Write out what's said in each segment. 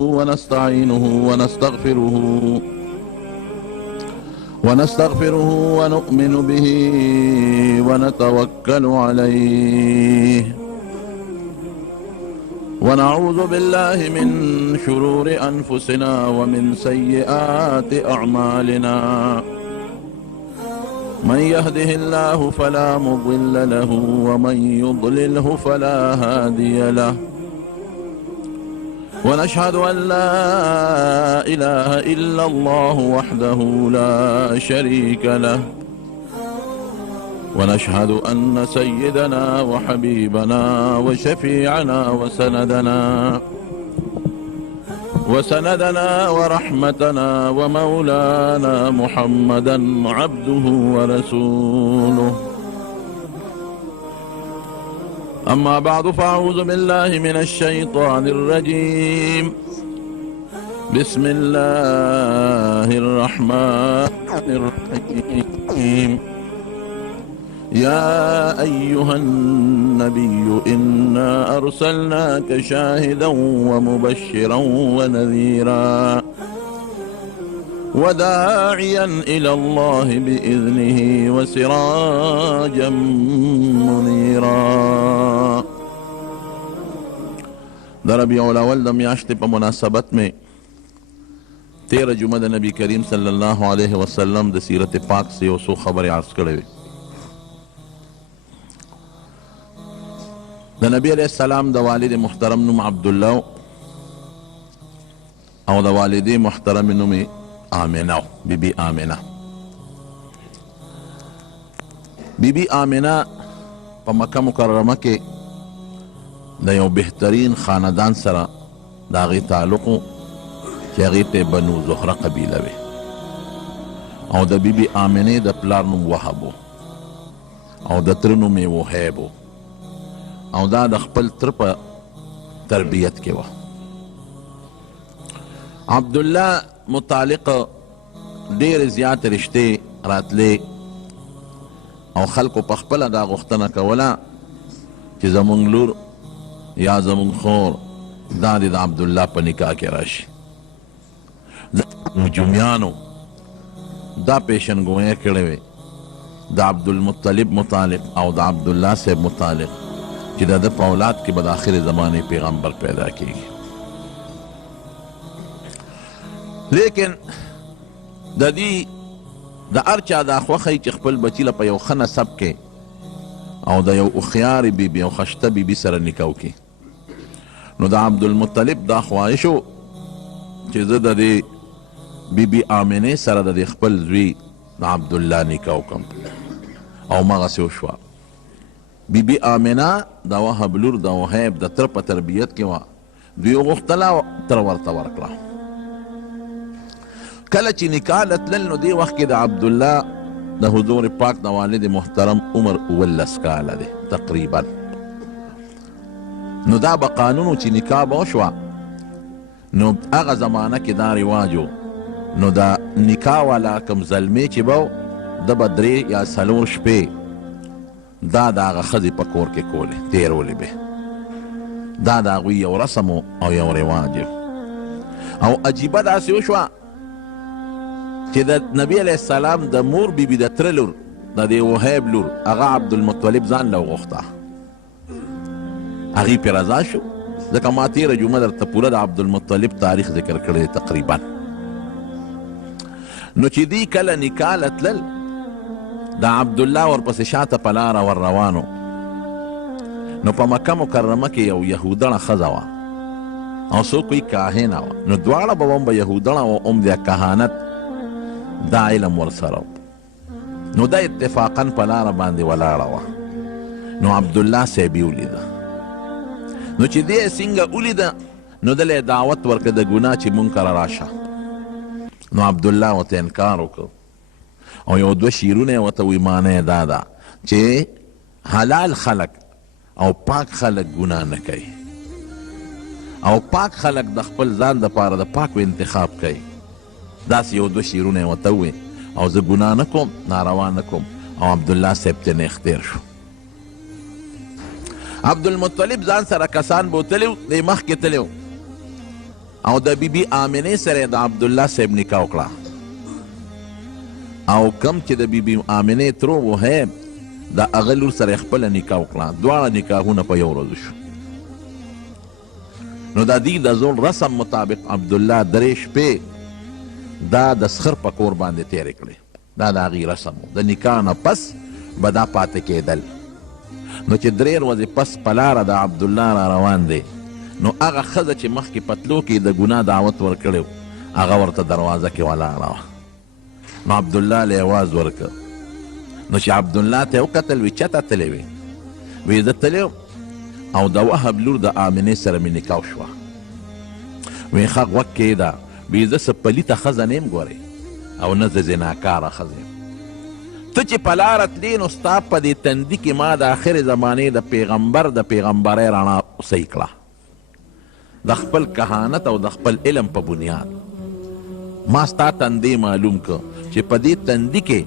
ونستعينه ونستغفره ونؤمن به ونتوكل عليه ونعوذ بالله من شرور أنفسنا ومن سيئات أعمالنا من يهده الله فلا مضل له ومن يضلله فلا هادي له ونشهد أن لا إله إلا الله وحده لا شريك له ونشهد أن سيدنا وحبيبنا وشفيعنا وسندنا ورحمتنا ومولانا محمدا عبده ورسوله. أما بعد فأعوذ بالله من الشيطان الرجيم. بسم الله الرحمن الرحيم. يا أيها النبي إنا أرسلناك شاهدا ومبشرا ونذيرا وداعيا إلى الله بإذنه وسراجا منيرا. در ربیع الاول د میاشتې په مناسبت میں 13 جمعه د نبی کریم صلی الله علیه وسلم د سیرت پاک سے یو څو خبرې عرض کړې وې. د نبی علیہ السلام د والد محترم نوم عبدالله او د والدې محترم نوم آمنه بی بی آمنه. بی بی آمنه په مکه مکرمه کې د یو بهترین خاندان سره د هغې تعلق و چې هغې ته بنو زهره قبیله وې او د بی بی آمنې د پلار نوم وهب و او د تره نوم یې وهیب و او دا د خپل تره په تربیت کې وه. عبدالله متعلق ډېرې زیاتې رشتې راتلې او خلکو په خپله دا غوښتنه کوله چې زمونږ لور یا زمونږ خور دا دې د عبدالله په نکاح کې راشي. نجومیانو دا پیشنګویۍ کړې وې د عبدالمطلب متعلق او د عبدالله صاحب متعلق چې د ده په اولاد کې به د آخر زمانې پیغمبر پیدا کېږي. لیکن د دې د هر چا دا خوښه چې خپل بچي له په یو ښه نسب کې او د یو هوښیارې بیبي او خشته بیبي سره نکاح وکړي. نو د عبدالمطلب دا خواهش و چې زه د دې بیبي آمنې سره د دې خپل زوی د عبدالله نکاح وکړم او مغسې وشوه. بیبي آمنه د وهب لور د وهیب د تره په تربیت کې وه. دوی وغوښتله تره ورته ورکړه. کله چې نکاح له تلل نو دې وخت کې د عبدالله د حضور پاک د والد محترم عمر 19 کاله دی تقریبا. نو دا به قانون و چې نکاح به وشوه نو هغه زمانه کې دا رواج و نو د نکاح والا کوم زلمې چې به ده به 3 یا 4 شپې دا د هغه ښځې په کور کې کولې تېرولې به. دا د هغوی یو رسم او یو رواج او عجیبه داسې وشوه چې د نبی علیه السلام د مور بیبي د تره لور د دې وهیب لور هغه عبدالمطلب ځان له وغوښته. هغې پرې رضا شو ځکه ما تېره جمعه درته پوره د عبدالمطلب تاریخ ذکر کړی تقریبا. نو چې دوی کله نکاح له تلل د عبدالله ورپسې شاته په لاره ور روانو نو په مکه مکرمه کې یو یهودڼه ښځه وه او څوک وایي کاهنه وه. نو دواړه به هم یهودڼه و هم د کهانت دا علم ورسره و. نو دا اتفاقا په لاره باندې ولاړه وه. نو عبدالله صاحب یې ولیده. نو چې دې څنګه ولیده نو دله یې دعوت ورکړه د ګناه چې مونږ کره راشه. نو عبدالله ورته انکار وکړ او یو 2 شیرونه یې ورته وی معنی دا ده چې حلال خلق او پاک خلق ګناه نه کوي او پاک خلق د خپل ځان دپاره د پاکو انتخاب کوي. داسې یو 2 شیرونه یې ورته ووی او زه ګناه نه کوم ناروا نه کوم او عبدالله صاحب ته نه اختیر شو. عبدالمطلب ځان سره کسان بوتلی و دی مخکې تلی و او د بیبي آمنې سره د عبدالله صاحب نکاح وکړه او کم چې د بیبي آمنې ترو وهیب د هغه لور سره خپله نکاح وکړه دواړه نکاحونه په یو ورځ شو نو د دې د زوړ رسم مطابق عبدالله درې شپې دا د سخر په کور باندې تېرې کړې دا د هغې رسم و د نکاح نه پس به دا پاتې کېدل نو چې درې ورځې پس په لاره د عبدالله را روان دی نو هغه ښځه چې مخکې پتلو کې د ګناه دعوت ورکړی و هغه ورته دروازه کې ولاړه وه نو عبدالله له اواز ورکړ نو چې عبدالله ته یې وکتل وی چېرته تللی وې وی زه تللی او د وهب لور د آمنې سره مې نکاح شوه وی ښه غوږ کېږده وی زه څه پلیته ښځه نه یم ګورې او نه زه زناکاره ښځه یم ته چې په لاره تلې نو ستا په دې تندي کې ما د آخرې زمانې د پیغمبر د پیغمبرۍ رڼا صحیح کړه د خپل کهانت او د خپل علم په بنیاد ما ستا تندی معلوم که چې په دې تندي کې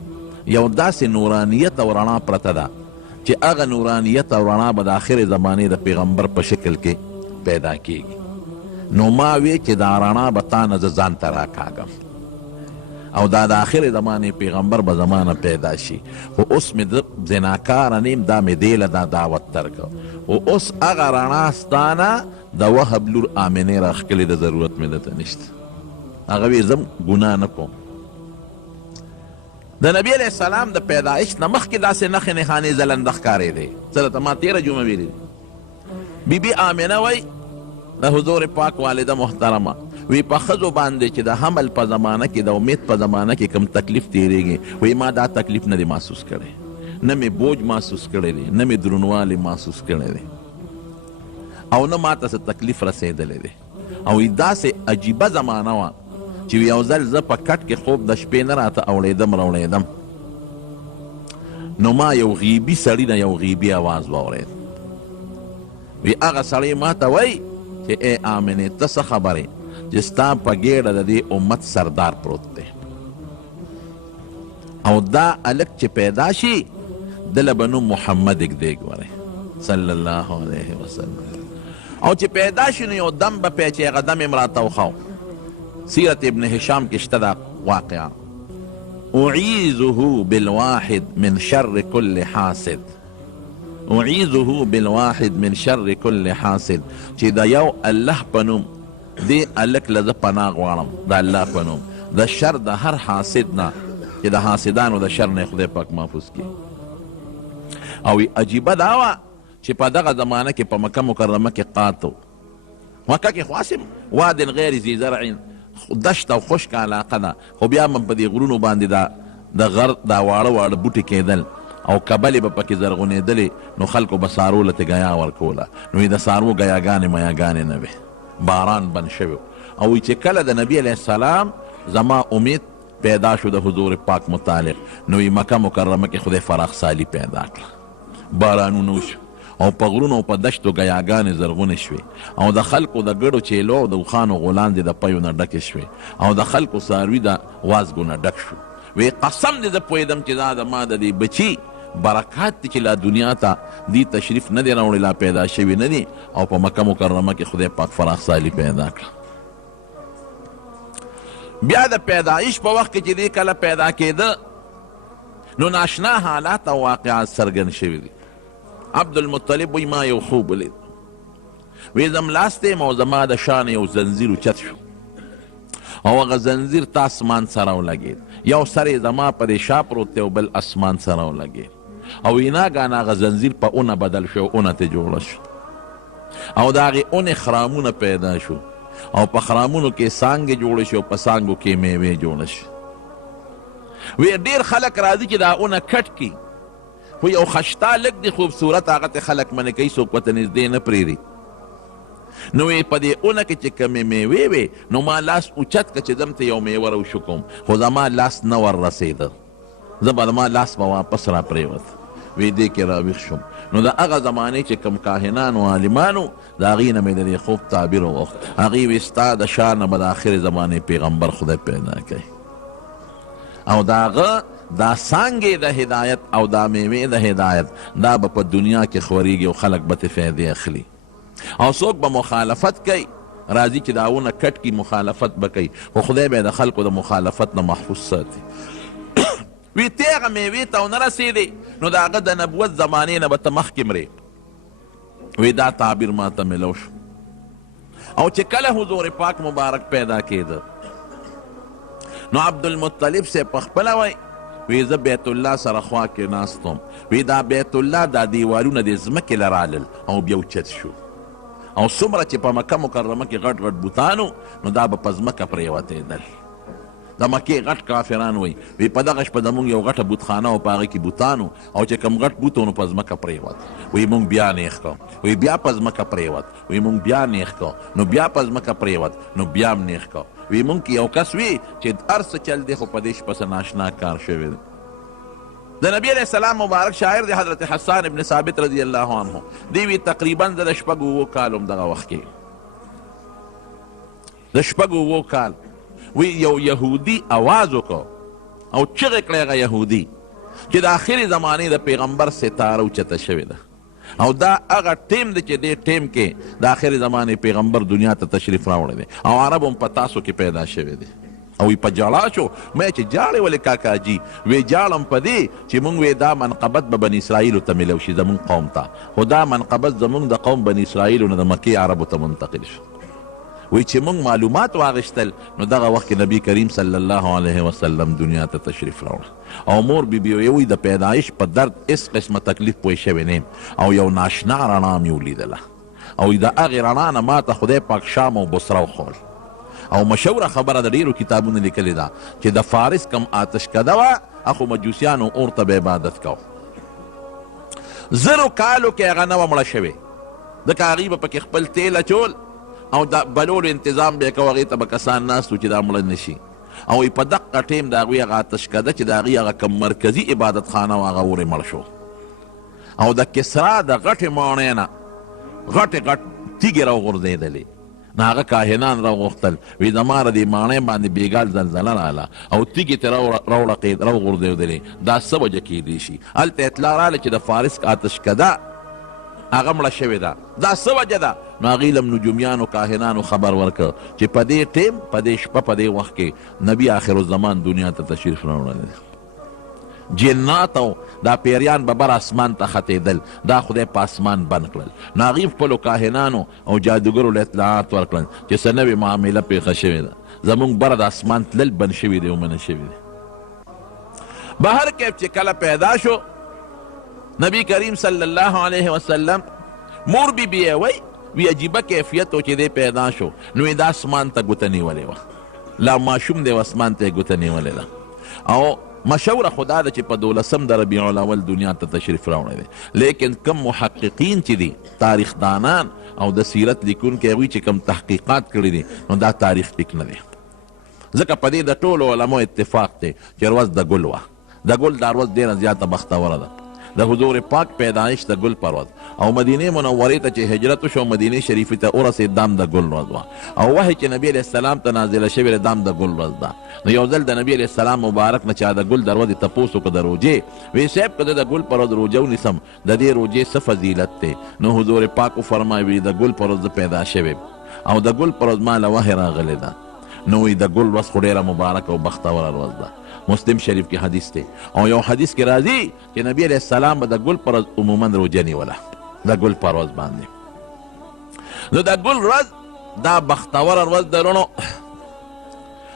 یو داسې نورانیت او رڼا پرته ده چې هغه نورانیت او رڼا به د آخرې زمانې د پیغمبر په شکل کې پیدا کیږي نو ما وی چې دا رڼا به تا نه زه ځان ته راکاږم او دا د آخرې زمانې پیغمبر به زمانه پیدا شي خو اوس مې د زناکاره نیم دا مې دې له دا دعوت ترکه خو اوس هغه رڼا ستا نه د وهب لور آمنې راښکلې د ضرورت مې درته نشته هغه وی زم ګناه نه کوم د نبی علیه السلام د پیدایش نه مخکې داسې نښې نښانې ځلنده ښکارېدې څه درته ما تېره جمعه ویلي بیبي آمنه وی د حضور پاک والده محترمه وی په ښځو باندې چې د حمل په زمانه کې د امید په زمانه کې کم تکلیف تېرېږي وی ما دا تکلیف نه دی محسوس کړی نه مې بوج محسوس کړی دی نه مې درونوالی محسوس کړی دی او نه ماته څه تکلیف رسېدلی دی او داسې عجیبه زمانه وه چې یو ځل زه په کټ کې خوب د شپې نه راته اوړېدم نو ما یو غیبي سړي نه یو غیبي اواز واورېد وی هغه سړی ماته وی چې ای آمنې ته څه خبرې چې ستا په ګېډه د دې امت سردار پروت دی او دا هلک چې پیدا شي دله به نوم محمد اږدې ګورئ صلی الله علیه وسلم او چې پیدا شي نو یو دم به پی چې هغه دم یې م راته وښو سیرت ابن هشام کې شته دا واقعه اعیذه بالواحد من شر كل حاسد اعیذه بالواحد من شر كل حاسد چې دا یو الله په نوم دې هلک له زه پناه غواړم د الله په نوم د شر د هر حاسد نه چې د حاسدانو د شر نه خدای پاک محفوظ کړي او عجیبه دا وه چې په دغه زمانه کې په مکه مکرمه کې قاتو مکه کې خو واد غیر ذي زرع دشت او خشک علاقه ده خو بیا هم په دې غرونو باندې د غر دا واړه واړه بوټي کېدل او کبلې به پکې زرغونېدلې نو خلکو به څارو له تې ګیا ورکوله نو د څارو ګیاګانې میاګانې نه وې باران بند شوی او چې کله د نبی علیه السلام زما امید پیدا شو د حضور پاک متعلق نو مکه مکرمه کې خدای فراخ سالی پیدا کړه بارانونه وشو او په غرونو او په دشتو ګیاګانې زرغونې شوې او د خلکو د ګډو چیلو او د اوښانو غولاندې د پیو نه ډکې شوې او د خلکو څاروي د وازګو نه ډک شو وی قسم دې زه پوهېدم چې دا زما د دې بچي برکات دي چې لا دنیا ته دې تشریف نه دی راوړی لا پیدا شوي نه دي او په مکه مکرمه کې خدای پاک فراخ سالي پیدا کړه بیا د پیدایش په وخت کې چې دې کله پیدا کېده نو ناشنا حالات او واقعات څرګند شوي دي عبدالمطلب وی ما یو خوب ولید وی زه ملاست یم او زما د شان یو زنځیر اوچت شو او هغه زنځیر ته اسمان سره ولګېد یو سر یې زما په دې شا پروت دی او بل اسمان سره ولګېد او ناګهانه هغه زنځیر په اونه بدل شو اونه ته جوړه شو او د هغې اونې خرامونه پیدا شو او په خرامونو کې څانګې جوړې شو په څانګو کې میوې جوړه شو وی ډېر خلک راځي چې دا اونه کټ کړي خو یو خشتا لږ دی خوبصورت هغه ته خلک منې کوي څوک ورته نږدې نه پرېږدي نو په دې اونه کې چې کمې میوې وې نو ما لاس اوچت که چې ځم ته یو میوه راوشکوم خو زما لاس نه ور رسېده زه به زما لاس به واپس را پرېوت وی دې کې راویښ شوم نو د هغه زمانې چې کوم کاهنانو عالمانو د هغې نه مې د دې خوب تعبیر وغوښت هغې وی ستا د شا نه به د آخرې زمانې پیغمبر خدای پیدا کوي او د هغه دا څانګې د هدایت او دا میوې د هدایت دا به په دنیا کې خورېږي او خلک به ترې فایدې اخلي او څوک به مخالفت کوي راځي چې دا ونه کټ کی مخالفت به کوي خو خدای به یې د خلکو د مخالفت نه محفوظ ساتي وی تیغه میوې ته ونه رسېدې نو د هغه د نبوت زمانې نه به ته مخکې مرې وی دا تعبیر ما ته ملو شو او چې کله حضور پاک مبارک پیدا کېده نو عبدالمطلب صاحب پخپله وی وی زه بیت الله سره خوا کې ناستم وی دا بیت الله دا دیوالونه د ځمکې له رالل او بیا اوچت شو او څومره چې په مکه مکرمه کې غټ غټ بوتانو نو دا به په ځمکه پرېوتېدل د مکې غټ کافران وی په دغه شپه زمونږ یو غټه بوتخانه او په هغې کې بوتانو او چې کوم غټ بوت نو په ځمکه پرېوت وی مونږ بیا نیغ کړو وی بیا په ځمکه پرېوت وی مونږ بیا نیغ کړو نو بیا په ځمکه پرېوت نو بیا هم نیغ کړو وی مونږ کې یو کس وي چې هر څه چل دی خو په دې شپه څه ناشنا کار شوی دی د نبی علیہ السلام مبارک شاعر دی حضرت حسان ابن ثابت رضی الله عنه دی وی تقریبا د شپږو اووه کالو دغه وخت کې د شپږو اووه کال وی یو یهودي آواز وکړو او چغې کړی هغه یهودي چې د آخرې زمانې د پیغمبر ستاره اوچته شوې ده او دا هغه ټیم دی چې دې ټیم کې د آخرې زمانې پیغمبر دنیا ته تشریف راوړی دی او عرب هم په تاسو کې پیدا شوی دی او په جاړه شو مې چې جاړې ولې کاکاجي وی جاړم په دې چې مونږ وی دا منقبت به بني اسرائیلو ته میلو شي زمونږ قوم ته خو دا منقبت زمونږ د قوم بني اسرائیلو نه د مکې عربو ته منتقل شو وی چې مونږ معلومات واغشتل نو دغه وخت کې نبی کریم صلی الله علیه وسلم دنیا ته تشریف راوړ او مور بیبي وی د پیدایش په درد هېڅ قسمه تکلیف پوه شوی نه او یو ناشنا رڼا مې ولیدله او د هغې رڼا نه ما ته خدای پاک شام او بصره وښول او مشهوره خبره د ډېرو کتابونو لیکلې ده چې د فارس کم آتشکده وه اخو مجوسیانو اور ته به عبادت کو 0 کالو کې هغه نه وه مړه شوې ځکه هغوی به پکې خپل تیل اچول او د بلولو انتظام به یې کوه هغې ته به کسان ناست و چې دا مړه نه شي او په دقه ټیم د هغوی هغه آتشکده چې د هغوی هغه کم مرکزي عبادت خانه و هغه ورې مړ شو او د کسرا د غټې ماڼۍ نه غټې غټ تیږې راوغورځېدلې نو هغه کاهنان راوغوښتل وی زما د دې ماڼۍ باندې بېګال زلزله راغله او تیږې ترې راوغورځېدلې دا څه وجه کیدی شي هلته اطلاع راغله چې د فارس آتشکده هغه مړه شوې ده دا څه وجه ده نو هغوی لم نجومیانو کاهنانو خبر ورکړ چې په دې ټیم په دې شپه په دې وخت کې نبي آخر الزمان دنیا ته تشریف راوړلی دی جنات او دا پیریان به بر اسمان ته ختېدل دا خدای په اسمان بند کړل نو هغوی خپلو کاهنانو او جادوګرو له اطلاعات ورکړل چې څه نوې معامله پېښه شوې ده زموږ بره د اسمان تلل بند شوي دی او منع شوي دی بهر کیف چې کله پیدا شو نبی کریم صلی الله علیه وسلم مور بی بی وی عجیبه کیفیت و چې دی پیدا شو نو یې دا اسمان ته ګوته نیولې وه لا ماشوم دی اسمان ته یې ګوته نیولې ده او مشهوره خدا ده چې په 12 د ربیع الاول دنیا ته تشریف راوړی دی لیکن کم محققین چې دي تاریخ دانان او د سیرت لیکونکي هغوی چې کم تحقیقات کړي دي نو دا تاریخ ټیک نه دی ځکه په دې د ټولو علماو اتفاق دی چې ورځ د ګل وه د ګل دا ورځ ډېره زیاته بختوره ده د حضور پاک پیدایش د ګل پر ورځ او مدینې منورې ته چې هجرت وشو مدینې شریفې ته ورسېد دام د ګل ورځ وه او وحی چې نبي علیه السلام ته نازله شوې ده دام د ګل ورځ ده نو یو ځل د نبي علیه السلام مبارک نه چا د ګل د ورځې تپوس وکړه د روجې وی صاحب که د ګل پر ورځ روجه ونیسم د دې روجې څه فضیلت دی نو حضور پاک وفرمایي د ګل پر ورځ پیدا شوې او د ګل پر ورځ ما له وحی راغلی ده نو وی د ګل ورځ خو ډېره مبارکه او بختوره ورځ ده مسلم شریف کې حدیث دی او یو حدیث کې راځي چې نبی علیه السلام به د ګل پر ورځ عموما روجه نیوله د ګل پر ورځ باندې نو د ګل ورځ دا بختوره ورځ د رڼو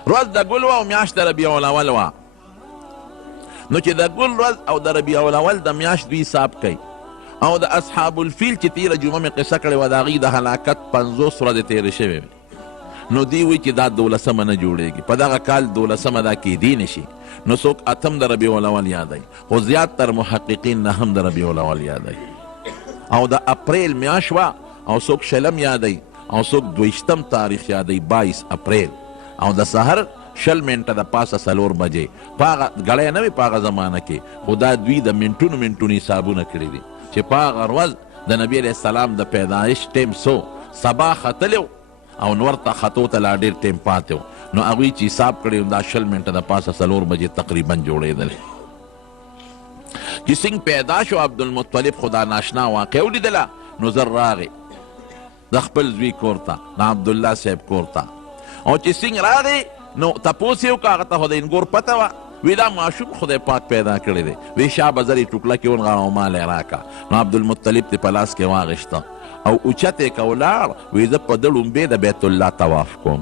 ورځ د ګل وه او میاشت د ربیع الاول وه نو چې د ګل ورځ او د ربیع الاول د میاشت دوی حساب کوي او د اصحاب الفیل چې تیره جمعه مې قصه کړې وه د هغوی د هلاکت 50 ورځې تېرې شوې نو دی وی چې دا 12مه نه جوړېږي په دغه کال 12مه دا کیدی نشي نو څوک 8 د ربیع الاول یادوي خو زیاتتر محققین 9 د ربیع الاول یادوي او د اپریل میاشت وه او څوک 20 یادوي او څوک 22 تاریخ یادوي 22 اپریل او د سحر 20 منټه د پاسه 4 بجې په هغه ګړی نه وي په هغه زمانه کې خو دا دوی د منټونو حسابونه کړي دي چې په هغه ورځ د نبي علیه السلام د پیدایش ټیم سو سبا ختلی او نور ته خطو ته لا ډېر ټیم پاتې و نو هغوی چې حساب کړی دا 20 منټه د پاسه 4 بجې تقریبا جوړېدل چې څنګه پیدا شو عبدالمطلب خدا ناشنا واقع ولیدله نو زر راغی د خپل زوی کور ته د عبدالله صاحب کور ته او چې سنګ راغی نو تپوس یې وکړه هغه ته خو د انګور پته وه وی دا ماشوم خدای پاک پیدا کړی دی وی شا بزر یې ټوکله کې ونغاړه او مال یې راکړه نو عبدالمطلب دې په لاس کې واغېسته او اوچت یې که ولاړ وی زه په ده ړومبې د بیت الله طواف کوم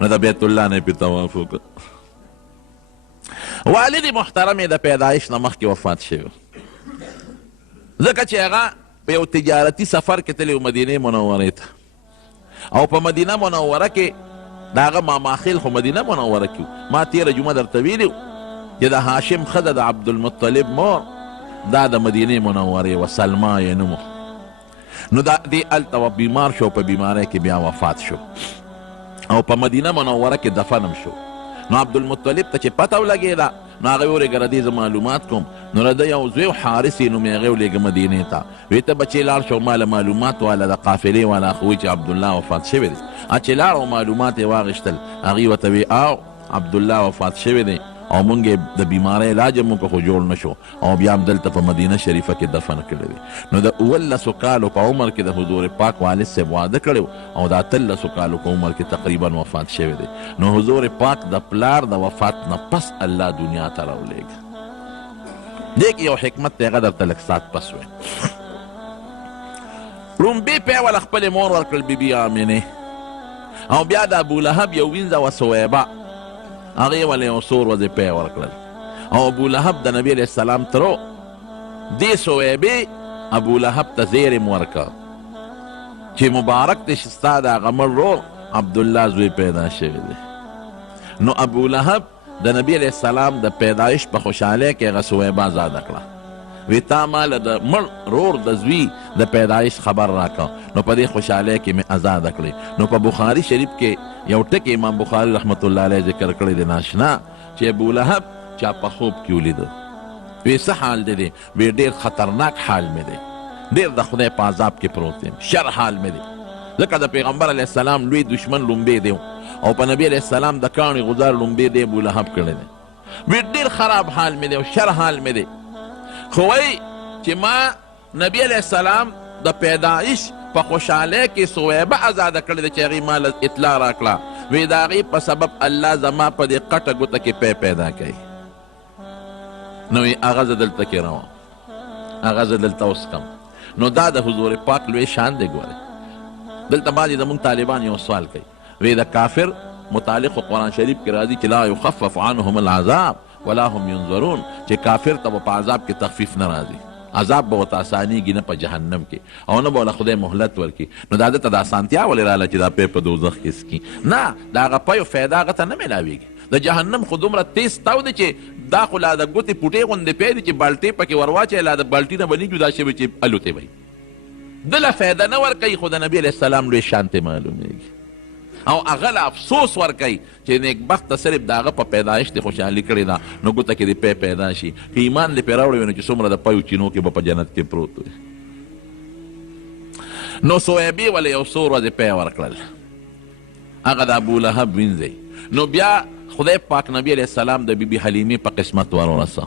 نو د بیت الله نه یې پرې طواف وکړه والد محترم یې د پیدایش نه مخکې وفات شوی ځکه چې هغه په یو تجارتي سفر کې تللی و مدینې منورې ته او په مدینه منوره کې د هغه ماماخیل خو مدینه منوره کې ما تېره جمعه درته ویلي چې د هاشم ښځه د عبدالمطلب مور دا د مدینې منورې وه سلما یې نوم نو دا دې هلته و بیمار شو په بیمارۍ کې بیا وفات شو او په مدینه منوره کې دفنم شو نو عبدالمطلب ته چې پته ولګېده نو هغه ورېږه ردې زه معلومات کوم نو رده یو زوی حارس یې نومې هغې ولېږه مدینې ته وی ته بچې لاړ شو ما له معلومات والا د قافلې والا خو وایي چې عبدالله وفات شوی دی چې لاړ او معلومات یې واغېشتل هغې ورته وی او عبدالله وفات شوی دی او مونږ یې د بیمارۍ علاج مونږ خو جوړ نه شو او بیا هم دلته په مدینه شریفه کې دفن کړی دی نو د 19 کالو په عمر کې د حضور پاک والد صاحب واده کړی او د 18 کالو په عمر کې تقریبا وفات شوی دی نو حضور پاک د پلار د وفات نه پس الله دنیا ته راولېږه دې کې یو حکمت دی هغه درته لږ ساعت پس وی لومبې پی وله خپلې مور ورکړل بیبي آمنې او بیا د ابولهب یو وینځه وه سویبه هغې ولې یو څو ورځې پی ورکړل او ابولهب د نبي علیه السلام ترو دې سویبې ابولهب ته زیر م ورکړه چې مبارک دی چې ستا د هغه مړ ورور عبدالله زوی پیدا شوی دی نو ابولهب د نبي علیه السلام د پیدایش په خوشحالۍ کې هغه سویبه ازاده کړه وی تا ماله د مړ رور د زوی د پیدایش خبر راکړه نو په دې خوشحالۍ کې مې ازاده کړې نو په بخاري شریف کې یو ټکی امام بخاري رحمت الله علیه ذکر کړی دی ناشنا چې ابولهب چا په خوب کې ولیده وی څه حال دی دی وی ډېر خطرناک حال مې دی ډېر د خدای په عذاب کې پروت یم شر حال مې دی ځکه د پیغمبر علیه السلام لوی دشمن لومبې دی او په نبي علیه السلام د کاڼي غزار لومبې دی ابولهب کړی دی وی ډېر خراب حال مې دی او شر حال مې دی خو وی چې ما نبی علیه السلام د پیدایش په خوشحالۍ کې سویبه ازاده کړې ده چې هغې ما اطلاع راکړه وی د هغې په سبب الله زما په دې قټه ګوته کې پیدا کوي نو هغه زه دلته کې روم هغه زه دلته اوس کم نو دا د حضور پاک لوی شان دی ګورئ دلته بعضې زموږ طالبان یو سوال کوي وی د کافر متعلق قرآن شریف کې راځي چې لا یخفف عنهم العذاب ولا هم ينظرون چې کافر ته په عذاب کې تخفیف نه راځي عذاب به ورته اسانیږي نه په جهنم کې او نه به ورله خدای مهلت ورکړي نو دا ده ته د اسانتیا ولې راله چې دا پی په دوزخ کې څکي نه د هغه پیو فایده هغه ته نه میلاویږي د جهنم خو دومره تیز تاو دی چې دا خو لا د ګوتې پوټې غوندې پی دی چې بالټې پکې ورواچوي لا د بالټي نه به نه جدا شوي چې الوتې وی ده له فایده نه ورکوي خو د نبي علیه السلام لوی شانتې معلومیږي او هغه له افسوس ورکوي چې نیکبخته صرف د هغه په پیدایش دې خوشحالي کړې ده نو ګوته کې دې پیدا شي که ایمان دې پرې راوړی وي نو چې څومره د پیو چینو کې به په جنت کې پروت وي نو سویبې ولې یو څو ورځې پی ورکړل هغه د ابولهب وینځئ نو بیا خدای پاک نبی علیه السلام د بیبي حلیمې په قسمت ورورسه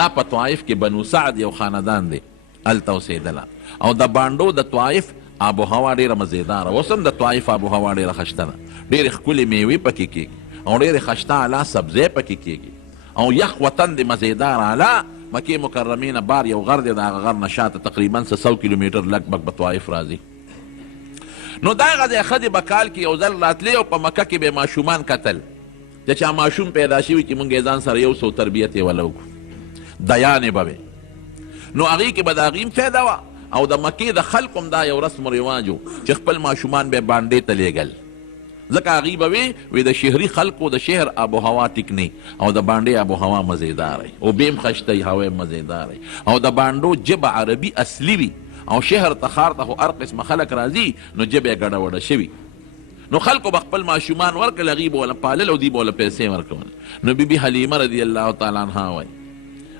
دا په طوایف کې بنو سعد یو خاندان دی هلته اوسېدله او د بانډو د طوایف آب و هوا ډېره مزیداره اوس هم د طوایف آب و هوا ډېره ښشته ده ډېرې ښکلې میوې پکې کېږي او ډېرې ښشته اعلی سبزی پکې کېږي او یخ وطن د مزیدار اعلی مکې مکرمې نه بار یو غر دی د هغه غر نه شاته تقریبا 100 کیلومیټر لږ به طوایف راځي نو دا هغه ځای ښځې به کال کې یو ځل راتلې او په مکه کې به ماشومان کتل چې چا ماشوم پیدا شوي چې مونږ یې ځان سره یو څو تربیت یې وله وکړو دیانې به وې نو هغې کې به د هغې هم فایده وه او د مکې د خلکو هم دا یو رسم و رواج و چې خپل ماشومان به باندې ته لیږل ځکه هغې به وی د شهري خلکو د شهر آب و هوا ټیک نه او د باندې آب و هوا مزیدار او بیم خشته هوا مزیدار او د باندو ژبه عربي اصلي وي او شهر ته ښار ته خو هر قسمه خلک راځي نو ژبه یې ګډوډه شوي نو خلکو به خپل ماشومان ورکړل هغې به وله پالل او دوی به وله پیسې ورکول نو بیبي حلیمه رضی الله تعالی عنها وایي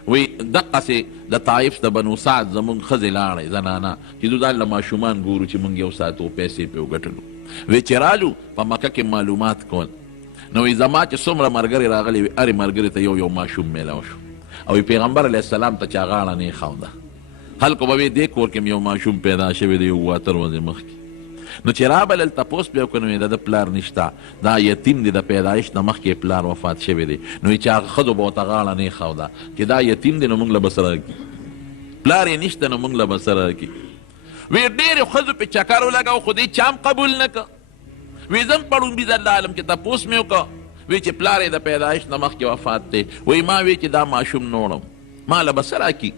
وی دقسې د طایف د بنو سعد زمونږ ښځې لاړئ زنانه چې دوی ځان له ماشومان ګورو چې مونږ یو ساتو پیسې پې وګټلو وی چې رالو په مکه کې معلومات کول نو وی زما چې څومره ملګري راغلي وي هرې ملګري ته یو یو ماشوم میلاو شو او پیغمبر علیه السلام ته چا غاړه نه یې ښوده خلکو به وی دې کور کې یو ماشوم پیدا شوی دی 7 ورځې مخکې نو چې رابلل تپوس بیا وکړو نو د پلار نشته دا یتیم دی د پیدایش نه مخکې پلار وفات شوی دی نو چې هغه ښځو به ورته غاړه نه ایښوده چې دا یتیم دی نو موږ له به څه راکړي پلار یې نشته نو موږ له به څه راکړي وی ډېرې ښځو پې چکر ولګو خو دې چا هم قبول نه که وی زه هم په ړومبي ځل لاړم چې تپوس مې وکړه وی چې پلار یې د پیدایش نه مخکې وفات دی وی ما وی چې دا ماشوم نوړم ما له به څه راکړي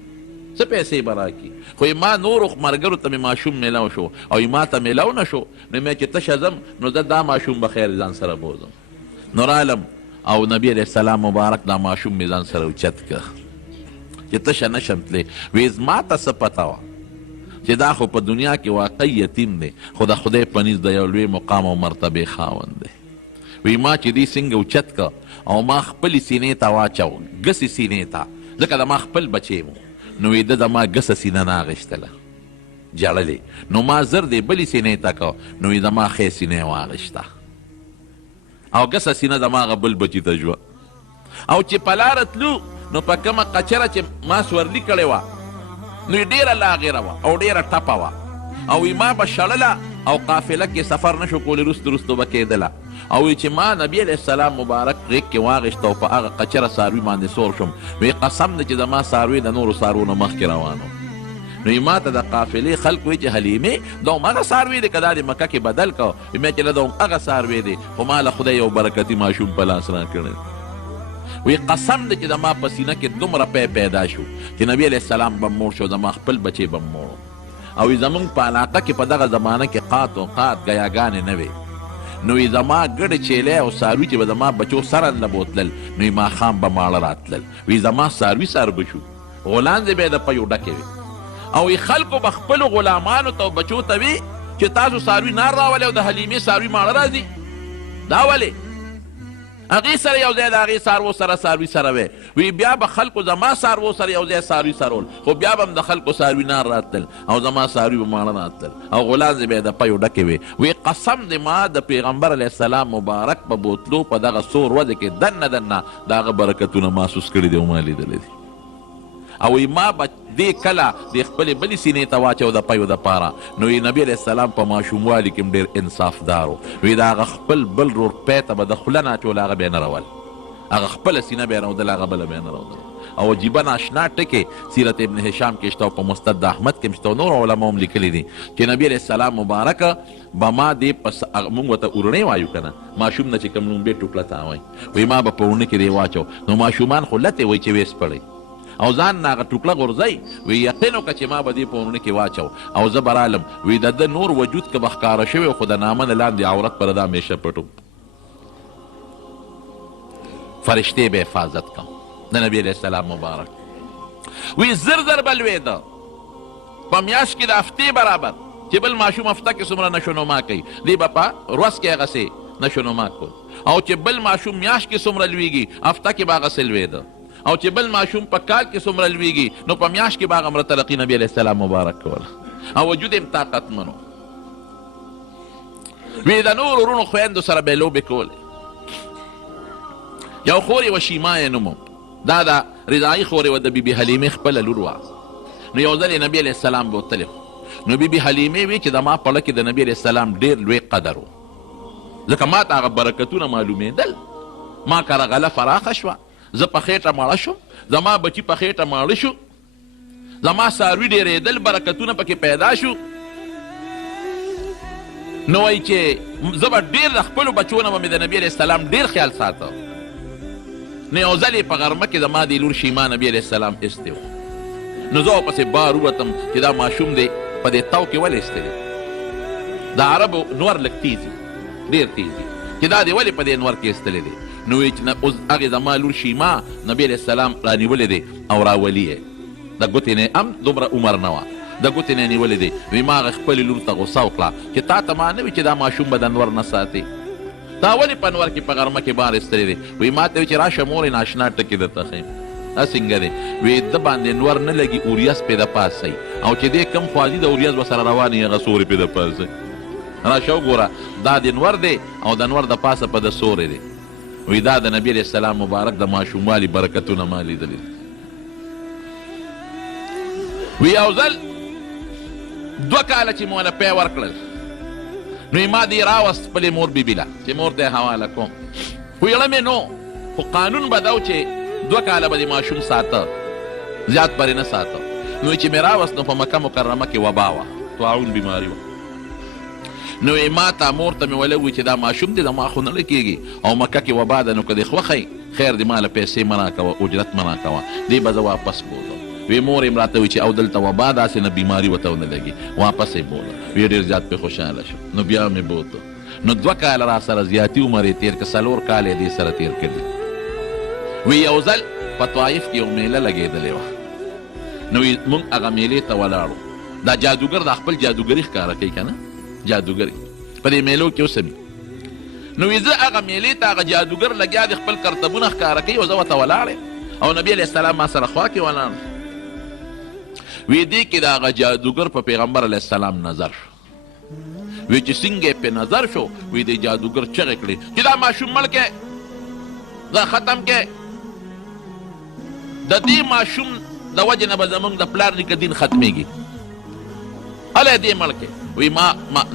څه پیسې به راکړي خو ما نورو ملګرو ته مې ماشوم میلاو شو او ما ته میلاو نه شو نو مې چې تشه ځم نو زه دا ماشوم به خیر ځان سره بوځم نو رالم او نبي علیه السلام مبارک دا ماشوم مې ځان سره اوچت که چې تشه نشم تللی وی زما ته څه پته وه چې دا خو په دنیا کې واقعي یتیم دی خو د خدای په نزد د یو لوی مقام او مرتبې خاوند دی وی ما چې دې څنګه اوچت که او ما خپلې سینې ته واچو ګسې سینې ته ځکه د ما خپل بچی مو نو وی ده د ما ګسه سینه نه اغېشتله جړلې نو ما زر دې بلې سینې ته که نو وی د ما ښې سینه یې واغېشته او ګسه سینه د ما هغه بل بچي ته ژوه او چې په لاره تلو نو په کومه قچره چې ما سورلي کړې وه نو یې ډېره لاغېره وه او ډېره ټپه وه او وی ما به شړله او قافله کې سفر نشو کولی رستو به کېدله او وی چې ما نبي علیه السلام مبارک غېږ کې واغېشته او په هغه قچره څاروي باندې سور شم وی قسم دی چې د ما څاروي د نورو څاروو نه مخکې روانو نو یې ما ته د قافلې خلک وی چې حلیمې دا همغه څاروي دی که دا د مکه کې بدل کو مې چې دا همغه څاروی دی خو ما له خدای یو برکتي ماشوم په لاس راکړی وی قسم دی چې د ما په سینه کې دومره پیدا شو چې نبي علیه السلام به موړ شو د ما خپل بچی به موړ او زمونږ په علاقه کې په دغه زمانه کې قات و قات ګیاګانې نه وې نو زما ګډې چیلی او څاروي چې به زما بچو سره له بوتلل نو ماښام به ماړه راتلل وی زما څاروي سر به شو غولانځې به یې د پیو ډکې وې او خلکو به خپلو غلامانو ته بچو ته وي چې تاسو څاروي نار راولئ او د حلیمې څاروي ماړه راځي دا ولې هغې سره یو ځای د هغې څاروو سره څاروي سره وی وی بیا به خلکو زما څاروو سره یو ځای څاروي سرول خو بیا به هم د خلکو څاروي نار راتلل او زما څاروي به ماړه راتلل او غلانځې به یې د پیو ډکې وې وی قسم د ما د پیغمبر علیه السلام مبارک په بوتلو په دغه څو ورځې کې دنه د هغه برکتونه محسوس کړي دي او ما لیدلی دي او ما به دې کله د خپلې بلې سینې ته واچو د پیو دپاره نو نبي علیه السلام په ماشوموالي کې هم ډېر انصافدار و وی د هغه خپل بل روپۍ ته به د خوله نه اچول هغه به یې نه رول هغه خپله سینه به یې رودل هغه بله به یې نه رودل او عجیبه ناشنا ټکې سیرت ابن هشام کې شته او په مستد د احمد کې هم شته او نور علما هم لیکلي دي چې نبي علیه السلام مبارکه به ما دې موږ ورته اورڼۍ وایو که نه ماشوم نه چې کوم لومبې ټوکله ته وایي وی ما به په اوړنه کې دې واچو نو ماشومان خو لتې وایي چې ویس پړئ او ځان نه هغه ټوکله غورځئ وی یقین وکړه چې ما به دې په اورونه کې واچو او زه به رالم وی د ده نور وجود که به ښکاره شوی خو د نامه نه لاندې عورت پر ده همیشه پټو فرشتې به حفاظت کوم د نبي علیه السلام مبارک وی زر به لوېده په میاشت کې د هفتې برابر چې بل ماشوم هفته کې څومره نشونما کوي دی به په ورځ کې هغسې نشونما کول او چې بل ماشوم میاشت کې څومره لویږي هفته کې به هغسې لوېده او چې بل ماشوم په کال کې څومره لویږي نو په میاشت کې به هغه مره ترقي نبي علیه السلام مبارک کوله او وجود یې طاقتمن و وی د نور ورونو خویندو سره به یې لوبې کولې یو خور یې وه شیما یې نوم دا د رضایي خور یې وه د بیبي حلیمې خپله لور وه نو یو ځل یې نبي علیه السلام بوتلی نو بیبي حلیمې وی چې د ما په لکه د نبي علیه السلام ډېر لوی قدر و ځکه ما ته هغه برکتونه معلومېدل ما کره غله فراخه شوه زه په خېټه ماړه شوم زما بچي په خېټه ماړه شو زما څاروي ډېرېدل برکتونه پکې پیدا شو نو وایي چې زه به ډېر د خپلو بچو نه به مې د نبي علیه السلام ډېر خیال ساته نو یو ځل یې په غرمه کې زما د لور شیما نبي علیه السلام ایستی و نو زه ورپسې بار ووتم چې دا ماشوم دی په دې تاو کې ولې ایستی دی د عربو نور لږ تیز ډېر تیز دي چې دا دی ولې په دې نور کې ایستلی دی نو وی چې اوس هغې زما لور شیما نبي علیه السلام رانیولې دی او راولي یې د ګوتې نه هم دومره عمر نه وه د ګوتې نه یې نیولې دی وی ما هغه خپلې لور ته غوسه وکړه چې تا ته ما نه وي چې دا ماشوم به د نور نه ساتې تا ولې په نور کې په غرمه کې بار ایستلی دی وی ما ته وی چې راشه مورې ناشنا ټکې درته ښیم دا څنګه دی وی ده باندې نور نه لګي اوریاس پې د پاسئ او چې دی کم خوازي د اوریاس به سره روان یي هغه سورې پې د پاسئ راشه وګوره دا د نور دی او د نور د پاسه په د سورې دی وی دا د نبی علیه السلام مبارک د ماشوموالي برکتونه ما لیدلي وی یو ځل 2 کاله چې مو له پی ورکړل نو ما دې راوست خپلې مور بیبي له چې مور ته یې حواله کوم خو یړه مې نو خو قانون به دا و چې 2 کاله به دې ماشوم ساته زیات پرې نه ساته نو چې مې راوست نو په مکه مکرمه کې وبا وه طاعون بیماري وه نو ما ته مور ته مې ویلی وي چې دا ماشوم دی زما خو نه کېږي او مکه کې وبا ده نو که دې خوښی خیر دې ما له پیسې مه راکوه اجرت مه راکوه دې به زه واپس بوتم وی مور یې راته وي چې او دلته وبا داسې نه بیماري ورته ونه لګي واپس یې بوله وی ډېر زیات پرې خوشحاله شو نو بیا مې بوته نو 2 کاله را سره زیاتي عمر یې تېر که 4 کاله یې دې سره تېر کړي وی یو ځل په طوایف کې یو میله لګېدلې وه نو موږ هغه میلې ته ولاړو دا جادوګر دا خپل جادوګري ښکاره کوي که نه جادوګري په دې میلو کې اوسمي نو وی زه هغه میلې ته هغه جادوګر لګیا د خپل کرتبونه ښکاره کوي او زه ورته ولاړ او نبي علیه السلام ما سره خوا کې ولاړ وی دې کې د هغه جادوګر په پیغمبر علیه السلام نظر شو وی چې څنګه یې پې نظر شو وی دې جادوګر چغې کړې چې دا ماشوم مړ کې دا ختم کې د دې ماشوم د وجې نه به زمونږ د پلار نیکه دین ختمېږي هلی دې مړ کې وی ما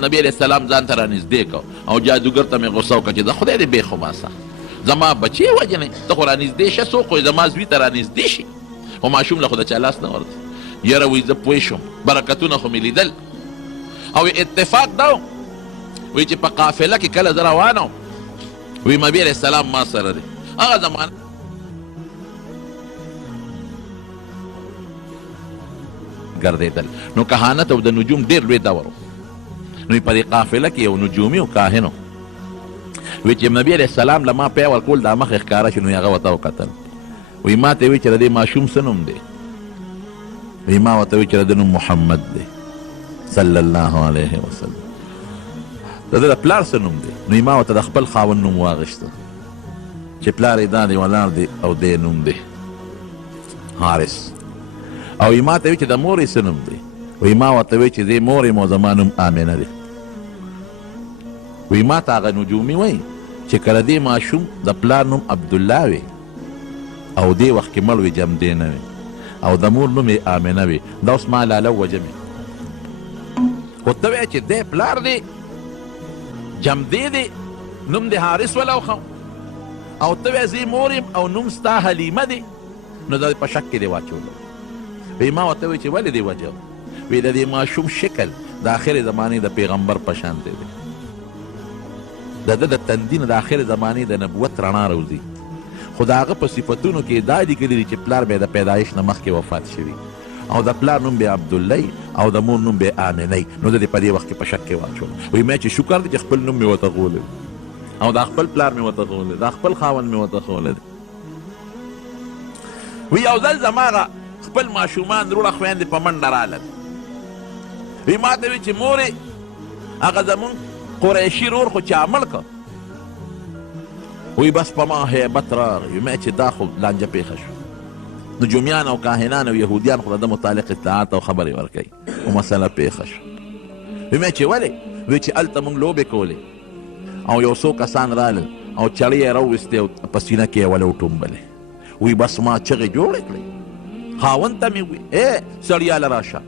نبي علیه السلام ځان ته رانږدې کړ او جادوګر ته مې غوسه وکړه چې د خدای دې بېخ وباسه زما بچې وجنې ته خو رانږدې شه څوک خو زما زوی ته رانږدې شي خو ماشوم له خو د چا لاس نه ورځي یاره وی زه پوه شم برکتونه خو مې لیدل او اتفاق دا وی چې په قافله کې کله زه روان وم وی نبي علیه السلام ما سره دی هغه زمانه ګرځېدل نو کهانت او د نجوم ډېر لوی دور و نو په دې قافله کې یو نجومي او کاهن و وی چې نبي علیه السلام له ما پی ورکول دا مخ یې ښکاره شو نو هغه ورته وکتل وی ما ته وی چې د دې ماشوم څه نوم دی وی ما ورته وی چې د نوم محمد دی صلی الله علیه وسلم د ده د پلار څه نوم دی نو ما ورته د خپل خاوند نوم واغېسته چې پلار یې دا دی ولاړ دی او دې نوم دی حارس او ما ته وی چې د مور یې څه نوم دی وی ما ورته وی چې دې مور یم او زما نوم آمنه دی وی ما ته هغه نجومي وی چې کله دې ماشوم د پلار نوم عبدالله وي او دې وخت کې مړ وي جمدې نه وي او د مور نوم یې آمنه وي دا اوس ما لاله وجمې خو ته وایې چې دی پلار دی جمدې دی نوم د حارس ولوخه او ته وایې زه مور یم او نوم ستا حلیمه دی نو دا په شک کې دی واچولو وی ما ورته وایي چې ولې دی وجه وی د دې ماشوم شکل د آخرې زمانې د پیغمبر په شانتې دی د ده د تندي نه د آخرې زمانې د نبوت رڼا روځي خو د هغه په صفتونو کې دا لیکلي دي چې پلار به یې د پیدایش نه مخکې وفات شوي او د پلار نوم به عبدالله او د مور نوم به آمنه نو د دې په دې وخت کې په شک کې واچولو وایي ما چې شکر دی چې خپل نوم مې ورته ښولی او دا خپل پلار مې ورته ښولی دا خپل خاوند مې ورته ښولی دی وی یو ځل زما هغه خپل ماشومان وروڼه خویندې په منډه رالل وی ما ته وی چې مورې هغه زمونږ قریشي رور خو چا مړ که وی بس په ما هیبت راغی وی ما چې دا خو لانجه پیښه شو نجومیان او کاهنان او یهودیان خو د ده متعلق اطلاعات او خبرې ورکوي او مسله پیښه شو وی ما چې ولې وی چې هلته موږ لوبې کولې او یو څو کسان رالل او چړې یې راوویستې او په سینه کې یې ولې وټومبلې وی بس ما چغې جوړې کړې خاوند ته مې وی سړیاله راشه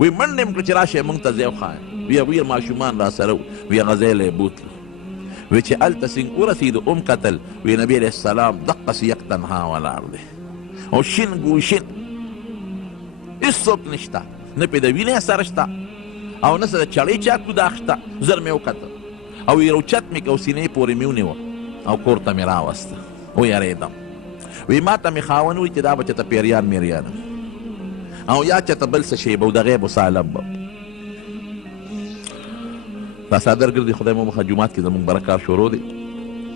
وی منډې م کړه چې راشه موږ ته ځای وښایه وی هغوی ماشومان را سره وی هغه ځای له یې بوتلو وی چې هلته څنګه ورسېدو کتل وی نبي علیه السلام دقسې یک تنها ولاړ دی او شین ګوشین هېڅوک نشته نه پې د وینې اثر شته او نه څه د چړې چاکو داغ شته زر مې وکتل او یې روچت مې که او سینې پورې مې ونیوه او کور ته مې راوسته ویرېدم وی ما ته مې خاوند وی چې دا به چېته پیریان میریان او یا چېته بل څه شی به و د غیب و سالم به دا صادر ګرځي خدای مو مخه جومات کې زموږ بره کار شروع دی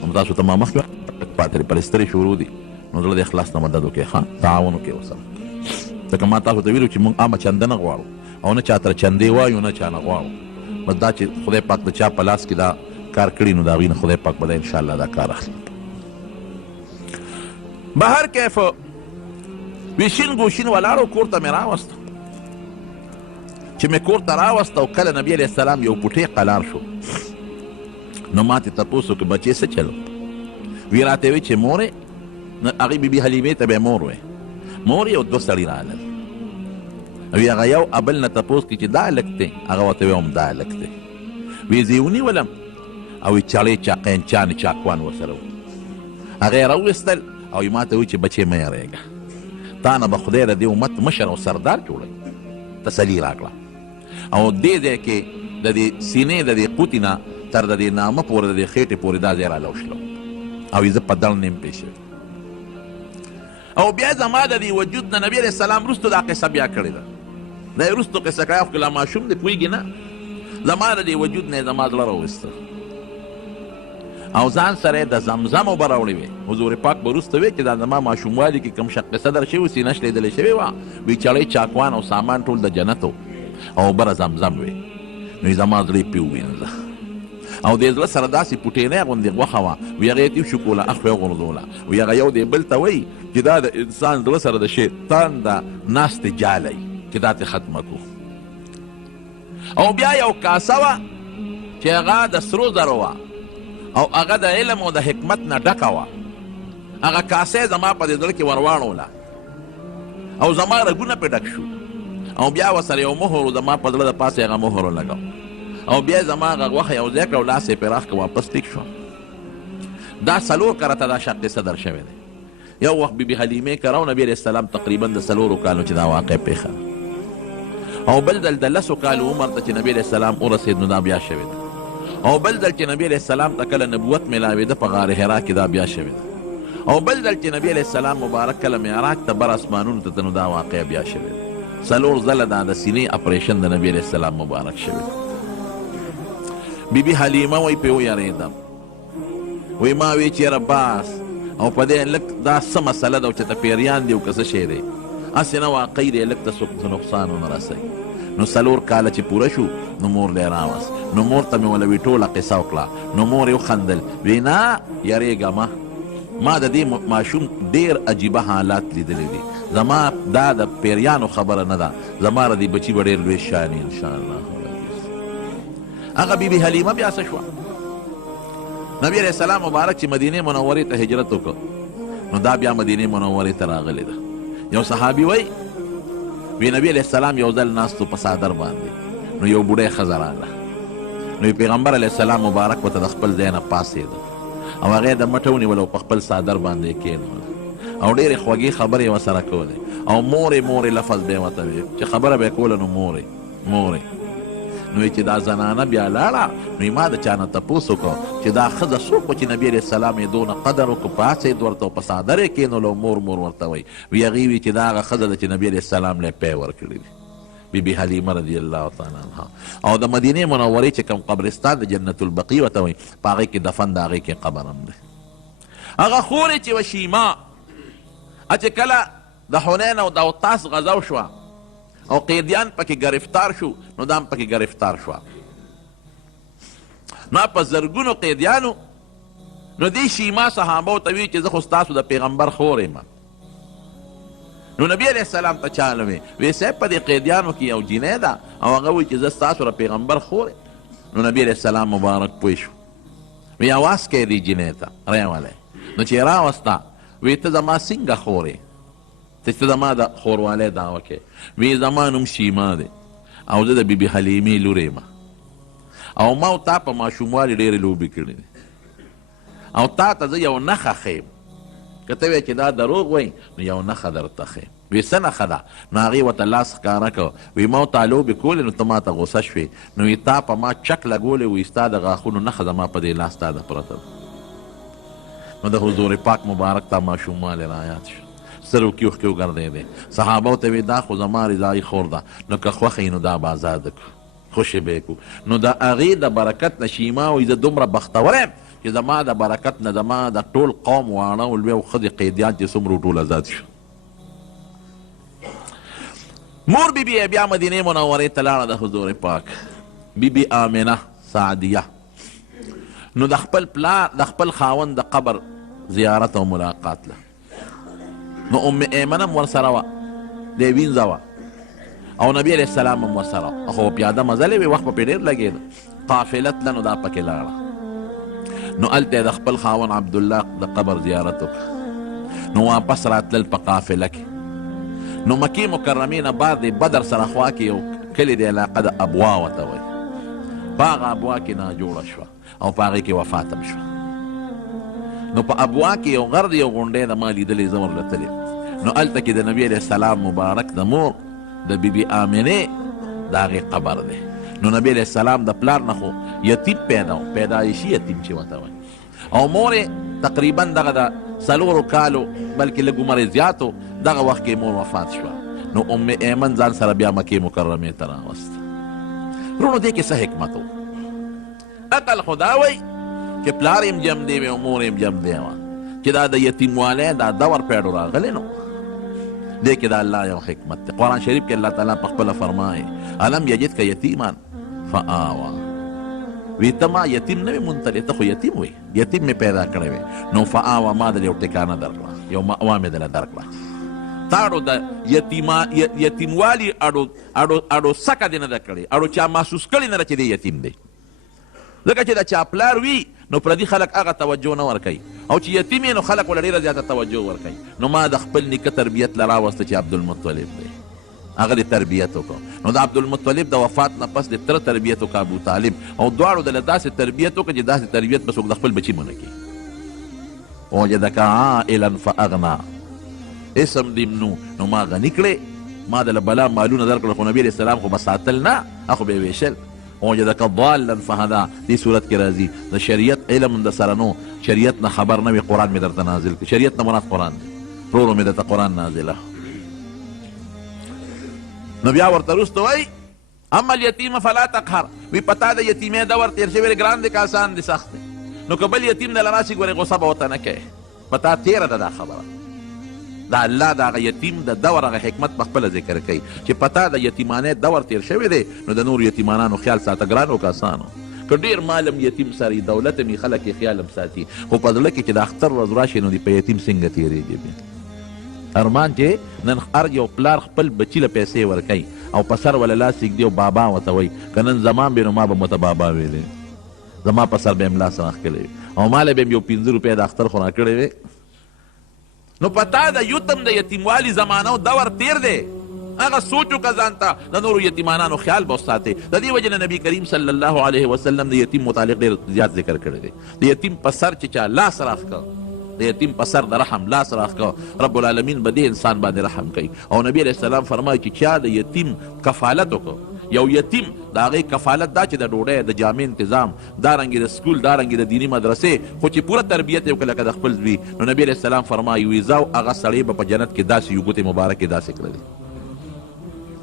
نو تاسو ته ما مخکې پاترې پرسترې شروع دي نو زړه د اخلاص نه مدد وکړئ ښه تعاون وکړئ ورسره ځکه ما تاسو ته ویلو چې موږ عامه چنده نه غواړو او نه چا تر چندې وایو نه چا نه غواړو بس دا چې خدای پاک د چا په لاس کې دا کار کړي نو د هغوی نه خدای پاک به دا انشاءالله دا کار اخلي بهر کیف وی شین ګوشین ولاړو کور ته مې راوسته چې مې کور ته راوسته او کله نبي علیه السلام یو پوټی قلار شو نو ما تې تپوس وکړو بچې څه چلو وی راته وی چې مورې هغې بیبي حلیمې ته به یې مور وی مور یو دوه سړي راغلل وی هغه یو ابل نه تپوس کړي چې دا هلک دی هغه ورته وی هم دا هلک دی وی زه یې ونیولم او چاړې چاقینچانې چاکوان ورسره و هغه یې راوویستل او یې ما ته وایي چې بچې مه یېرېږه تا نه به خدای د دې امت مشر او سردار جوړوي تسلي راکړه او دې ځای کې د دې سینې د دې قوتې نه تر د دې نامه پورې د دې خېټې پورې دا ځای رالو شلو او زه په دړ نیم پېښ شوی او بیا زما د دې وجود نه نبي علیه السلام وروستو دا قصه بیا کړې ده دا یې وروستو قصه کړی خو لا ماشوم دی پوهېږي نه زما د دې وجود نه یې زما زړه راوویسته او ځان سره یې د زمزم اوبه راوړې وې حضور پاک به وروسته وی چې دا زما ماشوموالي کې کوم قصه در شوې سینه شلېدلې شوې وه وی چړۍ چاکوان او سامان ټول د جنت و او بره زمزم وې نو یې زما زړه یې پې ووینځه او د زړه سره داسې پوټینۍ غوندې غوښه وه وی هغه یې تیو شو کوله اخ یې غورځوله وی هغه یو دی بل ته وایي چې دا د انسان زړه سره د شیطان د ناستې جالی چې دا ترې ختمه کړو او بیا یو کاسه وه چې هغه د سرو زرو وه او هغه د علم او د حکمت نه ډکه وه هغه کاسه زما په دې زړه کې ورواړوله او زما رګونه پرې ډک شو او بیا ورسره یو مهر زما په زړه د پاسه هغه مهر ولګو او بیا زما هغه غوښه یو ځای کړه او لاس یې پراخ کړه واپس ټیک شو دا 4 کرته دا شق قصه در شوی دی یو وخت بیبي حلیمې کره او نبي علیه السلام تقریبا د 4 کالو چې دا واقع پیښه او بل دل د 10 کالو عمر ته چې نبي علیه السلام ورسېد نو دا بیا شوی دی او بل دل چې نبی علیه السلام ته کله نبوت میلاوېده په غار حرا کې دا بیا شوی ده او بل دل چې نبی علیه السلام مبارک کله معراج ته بر اسمانونو ته نو دا واقع بیا شوی ده 4 ځله دا د سینې اپریشن د نبی علیه السلام مبارک شوی ده بیبي حلیمه وایي پرې ویارېدم وایي ما وی چې یاره باس او په دې لږ دا څه مسله ده او چې ته پیریان دي او که څه شی دی هسې نه واقعي دی لږ ته څوک نقصان ونه رسوي نو 4 کاله چې پوره شو نو مور دی راوست نو مور ته مې ولوي ټوله قصه وکړه نو مور یې وخندل وی نه یریږه ما د دې ماشوم ډېر عجیبه حالات لیدلی دي زما دا د پیریانو خبره نه ده زما د دې بچي به ډېر لوی شاني انشاءالله هغه بیبي حلیمه بیا څه شوه نبي علیه السلام مبارک چې مدینې منورې ته هجرت وکړ نو دا بیا مدینې منورې ته راغلی ده یو صحابي وایي وی نبی علیه السلام یو ځل ناستو په څادر باندې نو یو بوډۍ ښځه راغله نو پیغمبر علیه السلام مبارک ورته د خپل ځای نه پاڅېده او هغه یې د مټه ونیوله او په خپل څادر باندې یې کېنوله او ډېرې خوږې خبرې یې ورسره کولې او مورې لفظ به یې ورته وی چې خبره به یې کوله نو مورې نو چې دا زنانه بیا لاړه نو ما د چا نه تپوس وکړو چې دا ښځه څوک و چې نبي علیه السلام یې دونه قدر وکړو پاڅېد ورته او په څادر یې کېنولو مور ورته وایي وی هغې وي چې دا هغه ښځه ده چې نبي علیه السلام له پی ورکړي دي بیبي حلیمه رضی الله تعالی عنها او د مدینې منورې چې کوم قبرستان د جنت البقیع ورته وایي په هغې کې دفن د هغې کې قبر هم دی هغه خورې چې وه شیما چې کله د حنین او د اوتاس غزا وشوه او قیدیان پکې گرفتار شو نو دا هم پکې گرفتار شوه نو په زرګونو قیدیانو نو دې شیما صحابو ته وی چې زه خو ستاسو د پیغمبر خور یم نو نبی علیه السلام ته چا نه وی صاحب په دې قیدیانو کې یو جینۍ ده او هغه وایي چې زه ستاسو د پیغمبر خور یم نو نبی علیه السلام مبارک پوه شو وی اواز کوي دې جینۍ ته راولی نو چې یې راوسته وی ته زما څنګه خور یې ته زما د خوروالی دعوه کوې وی زما نوم شیما دی او زه د بیبي حلیمې لور یم او ما او تا په ماشوموالي ډېرې لوبې کړې دي او تا ته زه یو نښه ښیم که ته وایې چې دا دروغ وایي نو یو نښه درته ښیم وی څه نښه ده نو هغې ورته لاس ښکاره کړه وی ما ورته لوبې کولې نو ته ما ته غوسه شوې نو وی تا په ما چک لګولې وی ستا د غاښونو نښه زما په دې لاس تا ده پرته ده نو د حضور پاک مبارک تا ماشوموالی رایاد شو سر وکې اوښکې وګرځېدې صحابو ته وی دا خو زما رضایي خور ده نو که خوښه یې نو دا به ازاده کړو خوشې به یې کړو نو د هغې د برکت نه شیما وایي زه دومره بختور یم چې زما د برکت نه زما د ټول قوم واړه او لوی او ښځې قیدیان چې څومره ټول ازاد شو مور بیبي یې بیا مدینې منورې ته لاړه د حضور پاک بیبي آمنه سعدیه نو د خپل پلار د خپل خاوند د قبر زیارت او ملاقات له نو ام ایمنه هم ورسره وه دی وینځه وه او نبی علیه السلام هم ورسره وه خو پیاده مزلې وې وخت به پرې ډېر لګېده قافله تله نو دا پکې لاړه نو هلته د خپل خاوند عبدالله د قبر زیارت وکړه نو واپس راتلل په قافله کې نو مکې مکرمې نه بعد د بدر سره خوا کې یو کلي دی علاقه د ابوا ورته وایي. په هغه ابوا کې نه جوړه شوه او په هغې کې وفات هم شوه. نو په ابوا کې یو غر دی، یو غونډی د ما لیدلی زه ورلتلی. نو هلته کې د نبي علیه السلام مبارک د مور د بیبي آمنې د هغې قبر دی. نو نبی علیه السلام د پلار نه خو یتیم پیدا و، پیدایشي یتیم چې ورته وایي، او مور یې تقریبا دغه د 4 کالو بلکې لږ عمر یې زیات و، دغه وخت کې مور وفات شوه. نو ام ایمن ځان سره بیا مکې مکرمې ته راوسته. وروڼو دې کې څه حکمت و؟ عقل خو دا وایي چې پلار یم جم دی وی او مور یم جم دی وه، چې دا د یتیموالی دا دور پیډو راغلی نو دې کې د الله یو حکمت دی. قرآن شریف کې الله تعالی په خپله فرمایي الم یجدک یتیما فآوا، وی ته ما یتیم نه وې منتلی، ته خو یتیم وې، یتیم مې پیدا کړی وې، نو فآوا ما دل یو ټکانه درکړه، یو مأوا مې دله درکړه. تا اړو د یتیموالي اړو سکه دې نه ده کړې، اړو چا محسوس کړي نه ده چې دی یتیم دی. ځکه چې د چا پلار وي نو پردي خلک هغه توجه نه ورکوي، او چې یتیم یې نو خلک ورله ډېره زیاته توجه ورکوي. نو ما د خپل نیکه تربیت له راوسته چې عبدالمطلب دی، هغه دې تربیت وکړو. نو د عبدالمطلب د وفات نه پس د تره تربیت وکړه ابو طالب، او دواړو دله داسې تربیت وکړه چې داسې تربیت به څوک د خپل بچي ونه کړي. وجدک عائلا فاغنا، اسم دې نو ما غني کړې، ما دله بلا مالونه درکړل، خو نبي علیه السلام خو به ساتل نه، هغه به یې ویشل. وجدک ضالا فهدا، دې صورت کې راځي د شریعت علم د سره نو، شریعت نه خبر نه وي، قرآن مې درته نازل کړي. شریعت نه مراد قرآن دی، ورو مې درته قرآن نازله. نو بیا ورته وروسته وایي اما الیتیم فلا تقهر، وی پتا د یتیمې دور تېر شوی دی، ګران دی که آسان دی سخت دی. نو که بل یتیم دله راشي ګورې غصه به ورته نه کوې، پتا تېره ده دا خبره. د الله د هغه یتیم د دور هغه حکمت په خپله ذکر کوي چې پتا د یتیمانۍ دور تېر شوی دی، نو د نور یتیمانانو خیال ساته، ګران او که آسان و. که ډېر مالم یتیم سري، دولت مې خلک یې خیال هم ساتي، خو په زړه کې چې د اختر ورځ راشي نو د په یتیم څنګه تېرېږي بیا. ارمان چې نن هر یو پلار خپل بچي له پیسې ورکوي او په سر وله لاس ایږدي او بابا ورته وایي، که نن زمان بې نو ما به مته بابا ویلی، زما په سر به یم لاس راښکلی وي، او ما له به یم یو 15 روپۍ د اختر خو راکړی وی. نو پتا د یتم د یتیموالي زمانه او دور تیر دی، هغه سوچ وکړه ځان ته، د نورو یتیمانانو خیال به وساتې. د دې وجې نه نبي کریم صلی الله علیه وسلم د یتیم متعلق ډېر زیات ذکر کړی دی. د یتیم په سر چې چا لاس راښکه، د یتیم په سر د رحم لاس راښکه، رب العالمین به دې انسان باندې رحم کوي. او نبی علیه السلام فرمایي چې چا د یتیم کفالت وکړو، یو یتیم د هغې کفالت دا چې د ډوډۍ د جامې تنظام، دارنګې د سکول، دارنګې د دیني مدرسې، خو چې پوره تربیت یې وکړه لکه د خپل زوی. نو نبي علیه السلام فرمایي وي زه او هغه سړی به په جنت کې داسې یو ګوتې مبارکې داسې کړلې.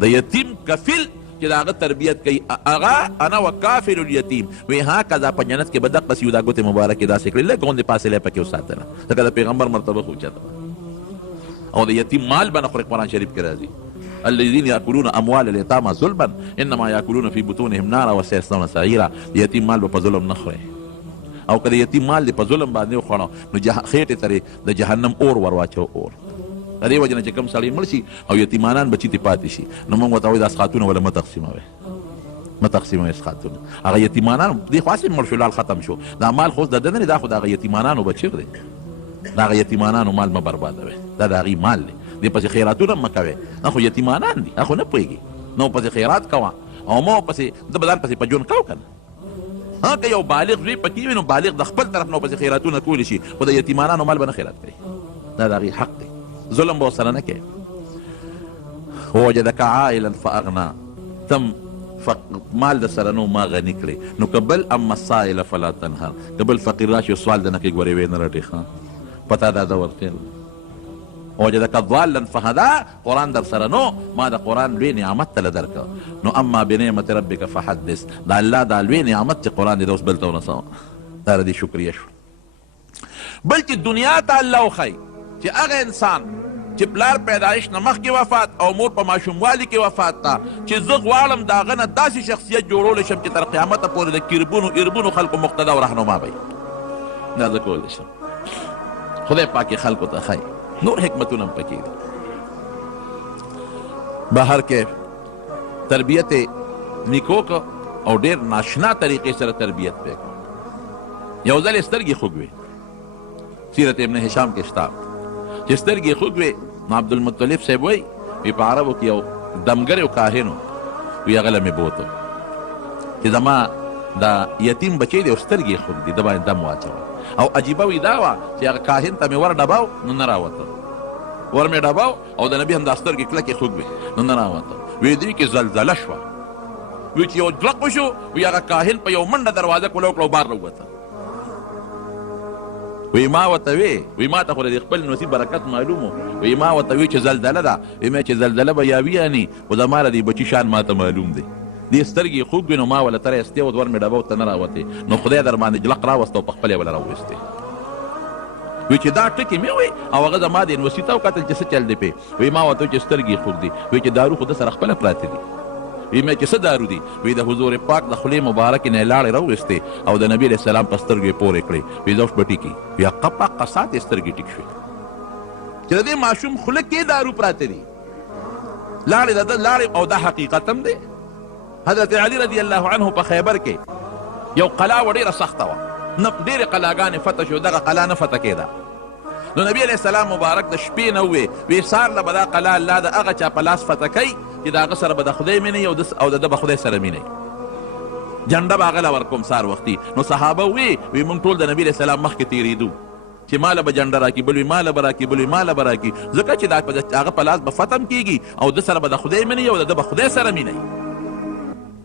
د یتیم کفیل چې د هغه تربیت کوي، هغه انا وکافل الیتیم، وی هکذا په جنت کې به دقسې یو دا ګوتې مبارکې داسې کړلې، لږ غوندې فاصله یې پکې وساتله، ځکه د پیغمبر مرتبه خو اوچته. او د یتیم مال به نه خوري، قرآن شریف کې راځي الذين ياكلون اموال اليتامى ظلما انما ياكلون في بطونهم نارا وسيصلون سعيرا. د یتیم مال به په ظلم نه خوري، او که د یتیم مال دې په ظلم باندې وخوړو نو خېټې ته د جهنم اور ور واچو. اور د دې وجې نه چې کوم سړی مړ شي او یتیمانان بچي ترې پاتې شي، نو موږ ورته وایو دا اسخاتونه وله مه تقسیموئ، مه تقسیموئ اسخاتونه. هغه یتیمانان دې خو هسې مړ شو، لال ختم شو، دا مال خو د ده نه دی، دا خو د هغه یتیمانانو بچغ دی، د هغه یتیمانانو مال مه بربادوئ، دا د هغې مال دی. دې پسې خیراتونه مه کوئ، خو یتیمانان دي، خو نه پوهېږي، نو پسې خیرات کوه او مو پسې د به ځان پسې په ژوند کو که نه. که یو بالغ زوی پکې وي نو بالغ د خپل طرف نه پسې خیراتونه کولی شي، خو د یتیمانانو مال به نه خیرات کوي، دا د هغې حق دی، ظلم به ورسره نه کوي. ووجدک عائلا فاغنا، تم مال د سره نو ما غني کړې، نو که بل اما السائل فلا تنهر، که بل فقیر راشي سوال د نه کوي ګورې ویې نه رټې، ښه پتا دا دور تېر. وجدک ضالا فهدا، قرآن در سره نو، ما د قرآن لوی نعمت تله درکه. نو اما بنعمت ربک فحدث، د الله دا لوی نعمت چې قرآن دی دا اوس بل ته ورسوه، دا د دې شکریه شو. بل چې دنیا ته الله وښایي چې هغه انسان چې پلار پیدایش نه مخکې وفات او مور په ماشوموالي کې وفات ته، چې زه غواړم د هغه نه داسې شخصیت جوړولی شم چې تر قیامته پورې د کربونو اربونو خلکو مقتدا او رهنما به وي، دا زه کولی شم. خدای پاک خلکو ته ښایي، نور حکمتونه هم پکې دي. بهر کې تربیت نیکو که او ډېر ناشنا طریقې سره تربیت پې کړو. یو ځل یې سترګې خوږ وې، سیرت ابن هشام کې شته چې سترګې خوږ وې، نو عبدالمطلب صاحب وایي وی په عربو کې یو دمګر یو کاهن و وی هغه له مې بوته چې زما دا یتیم بچی دی او سترګې یې خوږ دي ده باندې دم واچوه او عجیبه وی دا وه چې هغه کاهن ته مې ور ډباو نو نه راوته ور مې ډباو او د نبي هم دا سترګې کلکې خوږ وې نو نه راوته وی دوی کې زلزله شوه وی چې یو ځلق وشو وی هغه کاهن په یو منډه دروازه کولو کړه او بار راووته وی ما ورته وی ما ته خو د خپل نصیب برکت معلوم وی ما ورته وی چې زلزله ده وی مې چې زلزله به یا ویاني خو زما د دې بچي شان ما ته معلوم دی دې سترګې خوږ وي نو ما وله تره ایستې وه ور مې ډبه ورته نه راوتې نو خدای در باندې جلق راوسته او په خپل یې وله راویستې وی چې دا ټکې مې وی او هغه زما د یونیورسټي ته وکتل چې څه چل دی پې وی ما ورته چې سترګې خوږ دي وی چې دارو خو ده سره خپله پراته دي وی مې چې څه دارو دي وی د حضور پاک د خولې مبارکې نه یې لاړې راویستې او د نبي علیه السلام په سترګو یې پورې کړې وی زه اوس به ټیکي وی قپا قسات یې سترګې ټیک شوې چې د دې ماشوم خوله کې دارو پراته دي لاړې د ده لاړې او دا حقیقت هم دی حضرت علی رضی الله عنه په خیبر کې یو قلا و ډېره سخته وه ډېرې قلاګانې فتح شو دغه قلا نه فتح کېده نو نبی علیه السلام مبارک د شپې نه ووې وی سار له به دا قلا الله د هغه چا په لاس فتح کوي چې د هغه سره به د خدای مینه او د ده به خدای سره مینه جنډه به هغه له ورکوم سار وختي نو صحابه وی موږ ټول د نبي علیه السلام مخکې تېرېدو چې ماله به جنډه راکړي بل وي ماله به راکړي بل وي ماله به راکړي ځکه چې دا هغه په لاس به فتم کېږي او ده سره به د خدای مینه او د ده به خدای سره مینه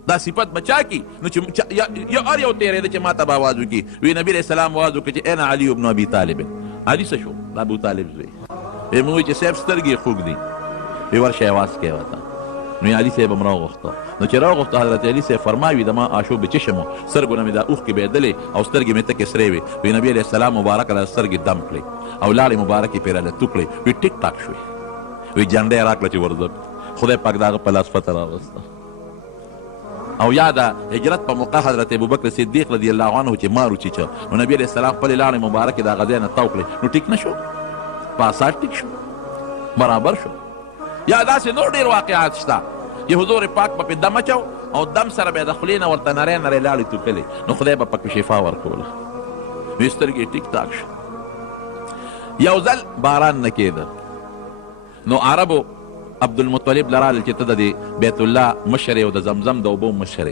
دا صفت بچا کی نو چې یا هر یو تېرېده چې ما ته به آواز وکړي وی نبي علیه السلام آواز وکړي چې این علي ابن ابي طالب علي څه شو د ابو طالب زوی وی موږ وایي چې صاحب سترګې یې خوږ دي وی ورشه آواز کوې ورته نو علي صاحب هم راوغوښته نو چې راوغوښته حضرت علي صاحب فرمایي د ما آشو به چشم و سترګو نه مې دا اوښکې بهېدلې او سترګې مې تکې سرې وې وی نبي علیه السلام مبارک له سترګې دم کړې او لاړې مبارکې پرې رالتو کړې وی ټیک ټاک شوې وی جنډه یې راکړه چې ورځه خدای پاک د هغه په لاس فتح راوسته او یا د هجرت په موقع حضرت ابوبکر صدیق رضی الله عنه چې مار وچیچه نو نبي علیه السلام خپلې لاړې مبارکې د هغه ځای نه تاو کړې نو ټیک نه شو په اساس ټیک شو برابر شو یا داسې نور ډېر واقعات شته چې حضور پاک به پې دم اچو او دم سره به یې د خولې نه ورته نری نری لاړې توکلې نو خدای به پکې شفا ورکوله وی سترګې ټیک ټاک شو یو ځل باران نه کېده نو عربو عبدالمطلب لرال چې ته د بیت الله مشر او د زمزم د اوبو مشر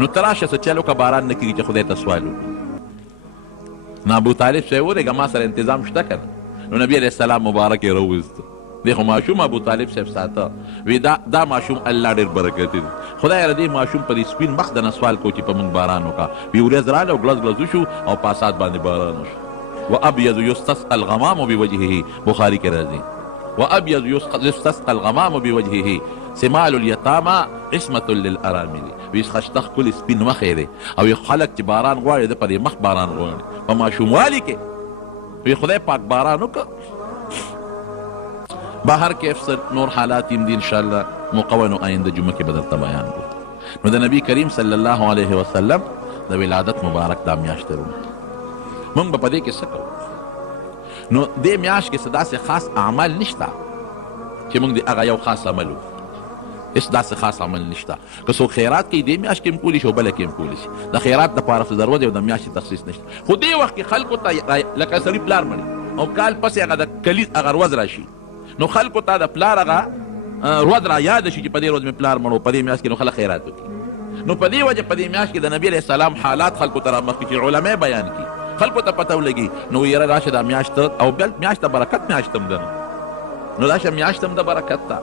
نو ته راشه څه چل وکړه باران نه کېږي چې خدای ته سوال وکړي نو ابو طالب صاحب ورېږه ما سره انتظام شته که نه نو نبي علیه السلام مبارک یې راوویسته دی خو ماشوم ابو طالب صاحب ساته وی دا ماشوم الله ډېر برکتي دی خدای د دې ماشوم په دې سپین مخ د نه سوال کو چې په موږ باران وکړه وی ورځ راغله او ګلز ګلز وشو او په اسات باندې باران وشو وابیض یستسقى الغمام بوجهه بخاري کې راځي وابيض يستسقى الغمام بوجهه سمال اليتامى عصمة للارامل ویس خشتخ کل سپین مخ دی او خلق چې باران غواړي د په دې مخ باران غواړي په ماشوموالي کې وی خدای پاک باران وکړه بهر کې افسر نور حالات هم دي انشاءالله مقونو آینده جمعه کې به درته بیان کړو نو د نبي کریم صلی الله علیه وسلم د ولادت مبارک دا میاشت دی موږ به په دې کې څه کوو نو دې میاشت کې څه داسې خاص اعمال نشته چې موږ د هغه یو خاص عمل وکړو هېڅ داسې خاص عمل نشته که څوک خیرات کوي دې میاشت کې هم کولی شي او بله کې هم کولی شي د خیرات دپاره څه ضرورت دی او د میاشتې تخصیص نشته خو دې وخت کې خلکو ته لکه سړي پلار مړي او کال پسې هغه د کلیز هغه ورځ راشي نو خلکو ته د پلار هغه ورځ را یاد شي چې په دې ورځ مې پلار مړ و په دې میاشت کې نو خلک خیرات وکړي نو په دې وجه په دې میاشت کې د نبي علیه السلام حالات خلکو ته رامخکې چې علما بیان کړي خلکو ته پته ولګي نو یاره راشه دا میاشت او بل میاشت د برکت میاشت هم ده نو راشه میاشت هم د برکت ده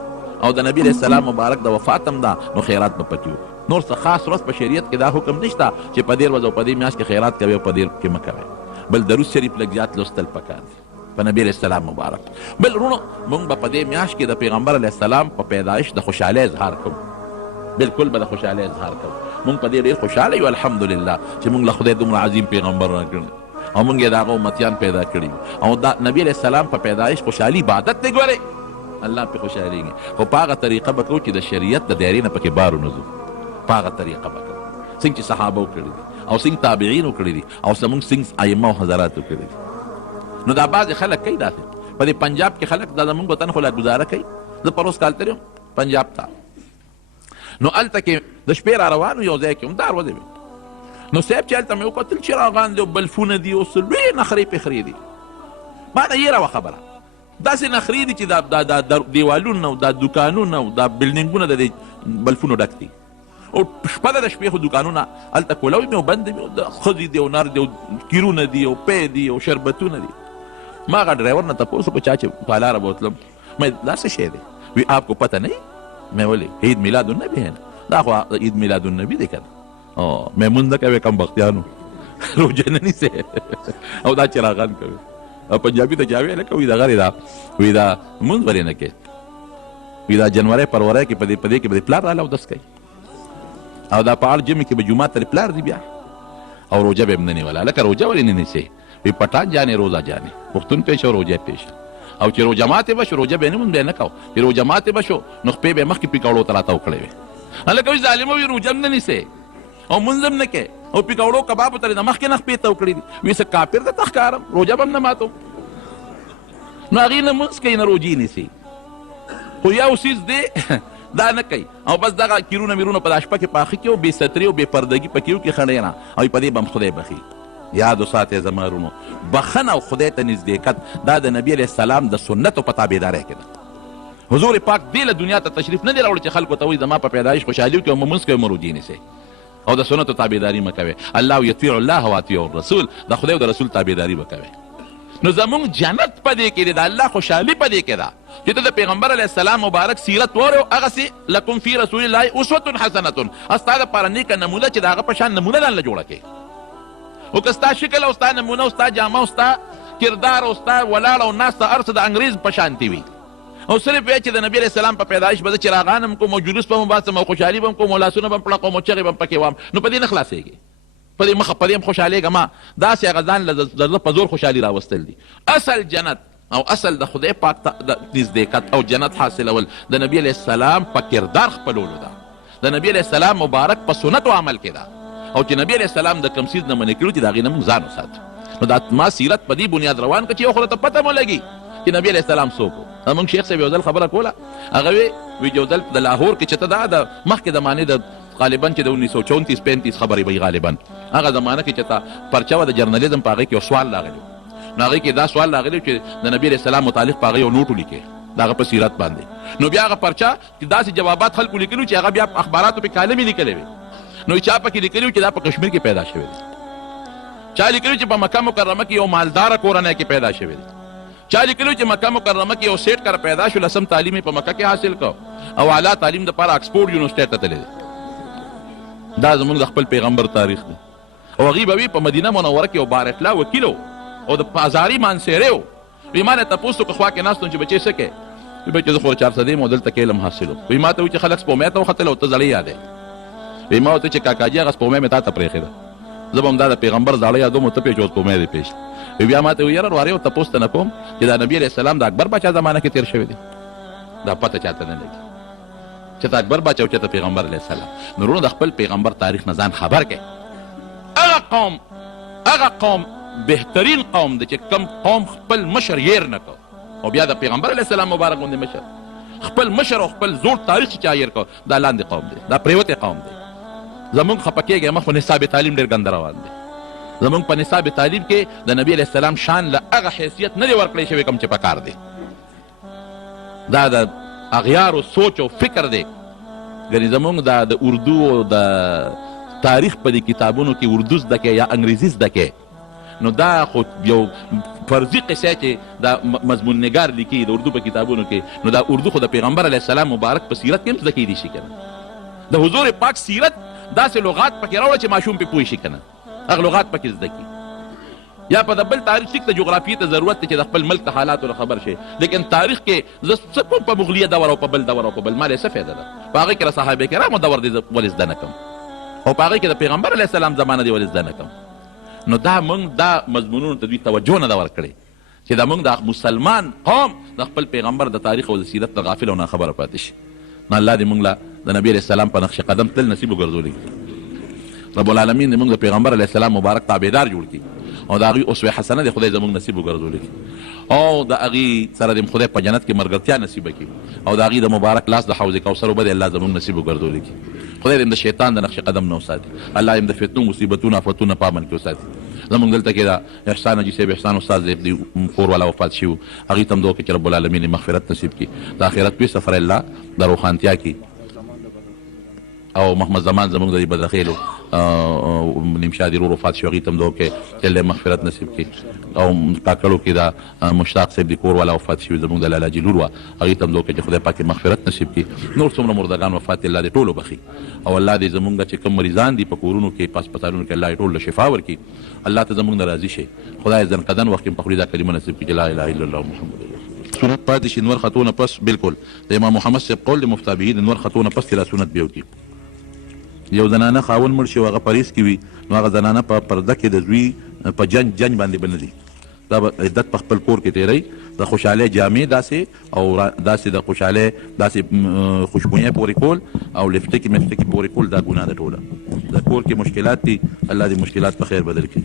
او د نبي علیه السلام مبارک د وفات هم ده نو خیرات به پکې وکړو نور څه خاص ورځ په شریعت کې دا حکم نشته چې په دې ورځ او په دې میاشت کې خیرات کوي او په دې کې مه کوئ بل درود شریف لږ زیات لوستل پکار دي په نبي علیه السلام مبارک بل وروڼو موږ به په دې میاشت کې د پیغمبر علیه السلام په پیدایش د خوشحالۍ اظهار کوو بالکل به د خوشحالۍ اظهار کوو موږ په دې ډېر خوشحاله یو الحمدلله چې موږ له خدای دومره عظیم پیغمبر راکړی او موږ یې د هغه امتیان پیدا کړي او دا نبي علیه السلام په پیدایش خوشحالي عبادت دی ګورئ الله پې خوشحالېږي خو په هغه طریقه به کوو چې د شریعت د دایرې نه پکې بار ونځو په هغه طریقه به کوو څنګه چې صحابه وکړي دي او څنګه تابعین وکړي دي او زموږ څنګه ائمه او حضرات وکړي دي نو دا بعضې خلک کوي داسې په دې پنجاب کې خلک دا زموږ وطن خو لا ګزاره کوي زه پروس کال تللی پنجاب ته نو هلته کې د شپې را روان یو ځای کې هم دا ورځې وي نو صاحب چې هلته مې وکتل چراغان دي او بلفونه دي او څه لوی نخرې پخرې دي ما ته یېره وه خبره داسې نخرې دي چې دا دیوالونه او دا دوکانونه او دا بلډینګونه د دې بلفونو ډک دي او شپه ده د شپې خو دوکانونه هلته کولوي مې او بند دي د ښځې دي او نر دي او کیرونه دي او پی دي او شربتونه دي. ما هغه ډرایور نه تپوس وکړه چا چې په لاره به وتلم مې دا څه شی دی؟ وی آپ کو پتہ نہیں؟ میں بولے عید میلاد النبی ہے دا خو عید میلاد النبی دی کنه مې مونږ نه کوي کم بختیانو روژه نه نیسي او دا چراغان کوي او پنجابي ته چا ویله کوي دغه دی دا وی دا مونځ ولې نه کوي وی دا جنوري پروري کې په دې کې به پلار راله اودس کوي او دا په اړ جمعې کې به جومات ته پلار دی بیا او روژه به هم نه نیوله هلکه روژه ولې نه نیسي وی پټان جانې روزه جانې پښتون پیشه او روژه پیشه او چې روژه ماتې به شو روژه به یې نه مونږ به یې نه کوو چې روژه ماتې به شو نو خپې به یې مخکې پیکوړو ته راتاو کړی وې هلکه وایي ظالمه وي روژه هم نه نیسې او مونځ هم نه کوې او پیکوړو کبابو ته د مخکې نه خپې تاو کړي دي وایي څه کافر درته ښکارم روژه به هم نه ماتوم نو هغې نه مونځ کوي نه روژې نیسي خو یو څیز دی دا نه کوي او بس دغه کیرونه میرونه په دا شپه کې پاخه کړي او بې ستري او بې پردګي پکې وکړي خڼې نه او په دې به هم خدای بخي یاد وساتئ زما ورونو بخښنه او خدای ته نزدېکت دا د نبي علیه السلام د سنتو په تابعدارۍ کې ده. حضور پاک دې له دنیا ته تشریف نه دی راوړی چې خلکو ته وایي زما په پیدایش خوشحالي وکړي او مونځ کوئ مروجې نیسئ او د سنتو تابعداري مه کوئ. الله یطیع الله و اطیعوا الرسول د خدای او د رسول تابعداري به کوئ. نو زمونږ جنت په دې کې دی د الله خوشحالي په دې کې ده چې ته د پیغمبر علیه السلام مبارک سیرت وورې او هغسې لکم فی رسول الله اسوة حسنة ستا دپاره نیکه نمونه چې د هغه په شان نمونه ځان له جوړه کړې او که ستا شکل او ستا نمونه او ستا جامه او ستا کردار او ستا ولاړ او ناسته هر څه د انګریز په شانتې وي او صرف وایه چې د نبي علیه السلام په پیدایش به زه چراغان هم کوم او جلوس به هم وباسم او خوشحالي به هم کوم او لاسونه به هم پړقوم او چغې به هم پکې وام نو په دې نه خلاصېږي په دې مخه په دې هم خوشحالېږه ما داسې هغه ځان له د زړه په زور خوشحالي راوستل دي. اصل جنت او اصل د خدای پاک ته نزدېکت او جنت حاصلول د نبي علیه السلام په کردار خپلولو ده د نبي علیه السلام مبارک په سنتو عمل کې ده او چې نبی علیه السلام د کوم څیز نه منې کړي چې د هغې نه موږ ځان وساتو. نو دا ما سیرت په دې بنیاد روان کړه چې یو خو ته پته مو لګي چې نبی علیه السلام څوک و. زموږ شیخ صاحب یو ځل خبره کوله هغه وی یو ځل د لاهور کې چې ته دا د مخکې زمانې د غالبا چې د 1934-35 خبرې وي غالبا هغه زمانه کې چې ته پرچه وه د جرنالیزم په هغې کې یو سوال راغلی نو هغې کې دا سوال راغلی چې د نبي علیه السلام متعلق په هغې یو نوټ ولیکې د هغه په سیرت باندې نو بیا هغه پرچه داسې جوابات خلکو لیکلي چې هغه بیا اخباراتو پې کالمې لیکلی وي نو چا پکې لیکلي چې دا په کشمیر کې پیدا شوی دی چا لیکلي چې په مکه مکرمه کې یو مالداره کورنۍ کې پیدا شوی دی چا لیکلي چې مکه مکرمه کې یو سیټ کر پیدا شو لسم تعلیم په مکه کې حاصل کو او اعلی تعلیم دپاره اکسفورډ یونیورسټۍ ته تللی دی. دا زموږ د خپل پیغمبر تاریخ دی او هغې به وي په مدینه منوره کې یو بارکلا وکیل او د ازاري مانسیری و وی ما نه تپوس وکړه خوا کې ناست وم چې بچې څه کوې وی بچې زه خو 400 یم او دلته کې علم حاصل و وی ما ته وایي چې خلک سپومۍ ته وختل او ته زړې یادې وی ما ورته چې کاکاجي هغه سپومۍ مې تا ته پرېښې ده زه به هم دا د پیغمبر زاړه یادوم او ته پې چې اوس سپومۍ دې پېښ وی بیا ما ته وایي یاره وارې ورته تپوس ته نه کوم چې دا نبي علیه السلام د اکبر باچا زمانه کې تېر شوی دی دا پته چاته نه لګي چې ته اکبر باچا او چې ته پیغمبر علیه السلام. نو وروڼو د خپل پیغمبر تاریخ نه ځان خبر کړئ. هغه قوم بهترین قوم دی چې کم قوم خپل مشر هیر نه کو او بیا د پیغمبر علیه السلام مبارک غوندې مشر خپل مشر او خپل زوړ تاریخ چې چا هیر کو دا لاندې قوم دی دا پریوتی قوم دی. زمونږ خفه کېږئ مخ په نصاب تعلیم ډېر ګنده روان دی. زمونږ په نصاب تعلیم کې د نبي علیه السلام شان له هغه حیثیت نه دی ورکړی شوی کوم چې پکار دی. دا د اغیارو سوچ او فکر دی. ګنې زمونږ د اردو او د تاریخ په دې کتابونو کې اردو زده کې یا انګریزي زده کې نو دا خو یو فرضي قصه چې دا مضمون نګار لیکي د اردو په کتابونو کې نو دا اردو خو د پیغمبر علیه السلام مبارک په سیرت کې هم زده کیدی شي کنه. د حضور پاک سیرت داسې لغات پکې راوړه چې ماشوم پې پوه شي کنه هغه لغات پکې زده کړي. یا په د بل تاریخ ټیک ته جغرافیې ته ضرورت دی چې د خپل ملک د حالاتو نه خبر شي لیکن تاریخ کې زه څه کوم په مغلیه دور او په بل دور او په بل ما څه فایده ده په هغې کې د صحابه کرامو دور دی ولې زده نه کړم او په هغې کې د پیغمبر علیه السلام زمانه دی ولې زده نه کړم. نو دا موږ دا مضمونونو ته دوی توجه نه ده ورکړې چې دا موږ د مسلمان قوم د خپل پیغمبر د تاریخ او د سیرت نه غافل او ناخبره پاتې شي. نو الله دې موږ له د نبي علیه السلام په نقش قدم تل نصیب وګرځولی. رب العالمین دې موږ د پیغمبر علیه السلام مبارک تابعدار جوړ کړي او د هغوی اسوه حسنه د خدای زموږ نصیب وګرځولی کړي او د هغې سره د خدای په جنت کې ملګرتیا نصیبه کړي او د هغې د مبارک لاس د حوض کوثر اوبه د الله زموږ نصیب وګرځولی کړي خدای دې د شیطان د نقش قدم نه وساتي الله دې د فتنو مصیبتونو آفتونو په امن کې وساتي زموږ دلته کې دا احسان حاجي صاحب احسان استاد د کور والا وفات شي هغې ته هم دعا وکړي چې رب العالمین مغفرت نصیب کړي د آخرت پې سفر الله د روښانتیا کړي او محمد زمان زموږ د بدرخیلو نیمشادي ورور وفات شو هغې ته هم دعا وکړئ چې الله مغفرت نصیب کړي او کاکړو کې دا مشتاق صاحب د کور والا وفات شوي زموږ د لالاجي لور وه هغې ته هم دعا وکړئ چې خدای پاک مغفرت نصیب کړي نور څومره مردګان وفات الله دې ټولو بخي او الله دې زموږ چې کوم مریضان دي په کورونو کې په هسپتالونو کې الله یې ټول له شفا ورکړي الله ته زموږ نه راضي شي خدای ځنقدن وخت کې په خولې دا کلمه نصیب کړي چې لا اله الا الله محمد رسول الله سنت پاتې شي نور خطونه پس بالکل د امام محمد صاحب قول د مفتابعي د نور خطونه پس تلا سنت بیا وکړي یو زنانه خاون مړ شي او هغه پریز کې وي نو هغه زنانه په پرده کې د زوی په جنج باندې به نه دي دا به عدت په خپل کور کې تېروي د خوشحالۍ جامې داسې او داسې د خوشحالۍ داسې خوشبویۍ پورې کول او لفټکې مفتکې پورې کول دا ګناه ده ټوله د کور کې مشکلات دي الله دې مشکلات په خیر بدل کړي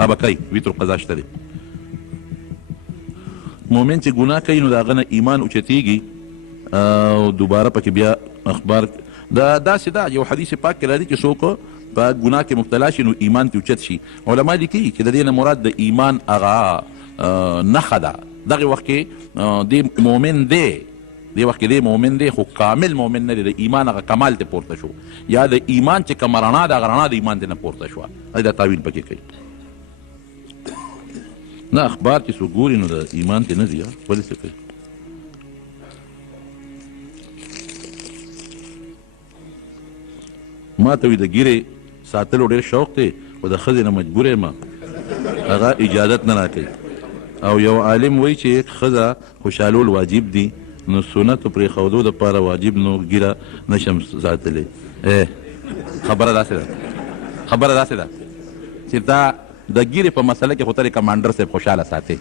ها به کوي ویتر قضا شته دی مؤمن چې ګناه کوي نو د هغه نه ایمان اوچتېږي او دوباره پکې بیا اخبار دا داسې ده یو حدیث پاک کې راځي چې څوک په ګناه کې مبتلا شي نو ایمان ترې اوچت شي علما لیکي چې د دې نه مراد د ایمان هغه نښه ده دغه وخت کې دی مؤمن دی دې وخت کې دی مؤمن دی خو کامل مؤمن نه دی د ایمان هغه کمال ته پورته شو یا د ایمان چې کومه رڼا ده هغه رڼا د ایمان ته نه پورته شوه دا تعویل پکې کوي نه اخبار چې څوک ګوري نو د ایمان ته نه ځي ولې څه کوي ما ته وي د ګیرې ساتلو ډېر شوق دی خو د ښځې نه مجبور یم هغه اجازت نه راکوي او یو عالم وایي چې ښځه خوشحالول واجب دي نو سنتو پرېښودو دپاره واجب نو ګیره نشم ساتلی خبره داسې ده چې دا د ګیرې په مسله کې خو ته کمانډر صاحب خوشحاله ساتې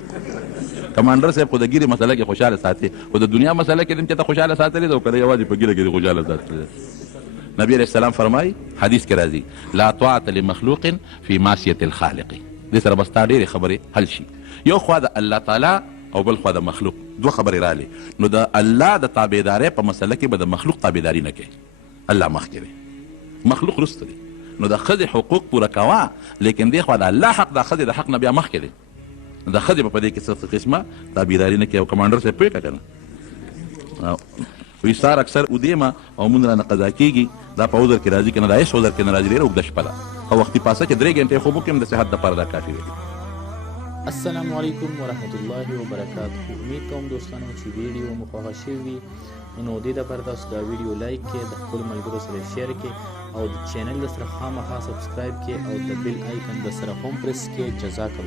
کمانډر صاحب خو د ګیرې مسله کې خوشحاله ساتې خو د دنیا مسله کې هم چې ته خوشحاله ساتلی ده او که نه یوازې په ګیره کې خوشحاله ساتلی ده نبی علیہ السلام فرمای حدیث کې راځي لا طاعة لمخلوق فی معصیة الخالق دې سره بس تا ډېرې خبرې حل شي یو خوا د الله تعالی او بل خوا د مخلوق دوه خبرې رالې نو د الله د تابعدارۍ په مسله کې به د مخلوق تابعداري نه کوي الله مخکې دی مخلوق وروسته دی نو د ښځې حقوق پوره کوه لیکن دې خوا د الله حق د ښځې د حق نه بیا مخکې دی د ښځې به په دې کې څه قسمه تابعداري نه کوي او کمانډر صاحب پوهېږه که نه ویسار اکثر ادیمه او مونږ رانه قضا کېږي دا په عذر کې راځي که نه دا هېڅ عذر کې نه راځي ډېره اوږده شپه ده او وختي پاسه چې 3 ګنټې خوب وکړم د صحت دپاره دا کافي دی السلام علیکم ورحمت الله وبرکاته امید کوم دوستانو چې ویډیو مو خوښه شوې وي نو دې دپاره تاسو دا ویډیو لایک کړئ د خپلو ملګرو سره شیر کړئ او د چینل د سره خامخا سبسکرایب کړئ او د بیل آیکن د سره هم پرس کړئ جزاک الله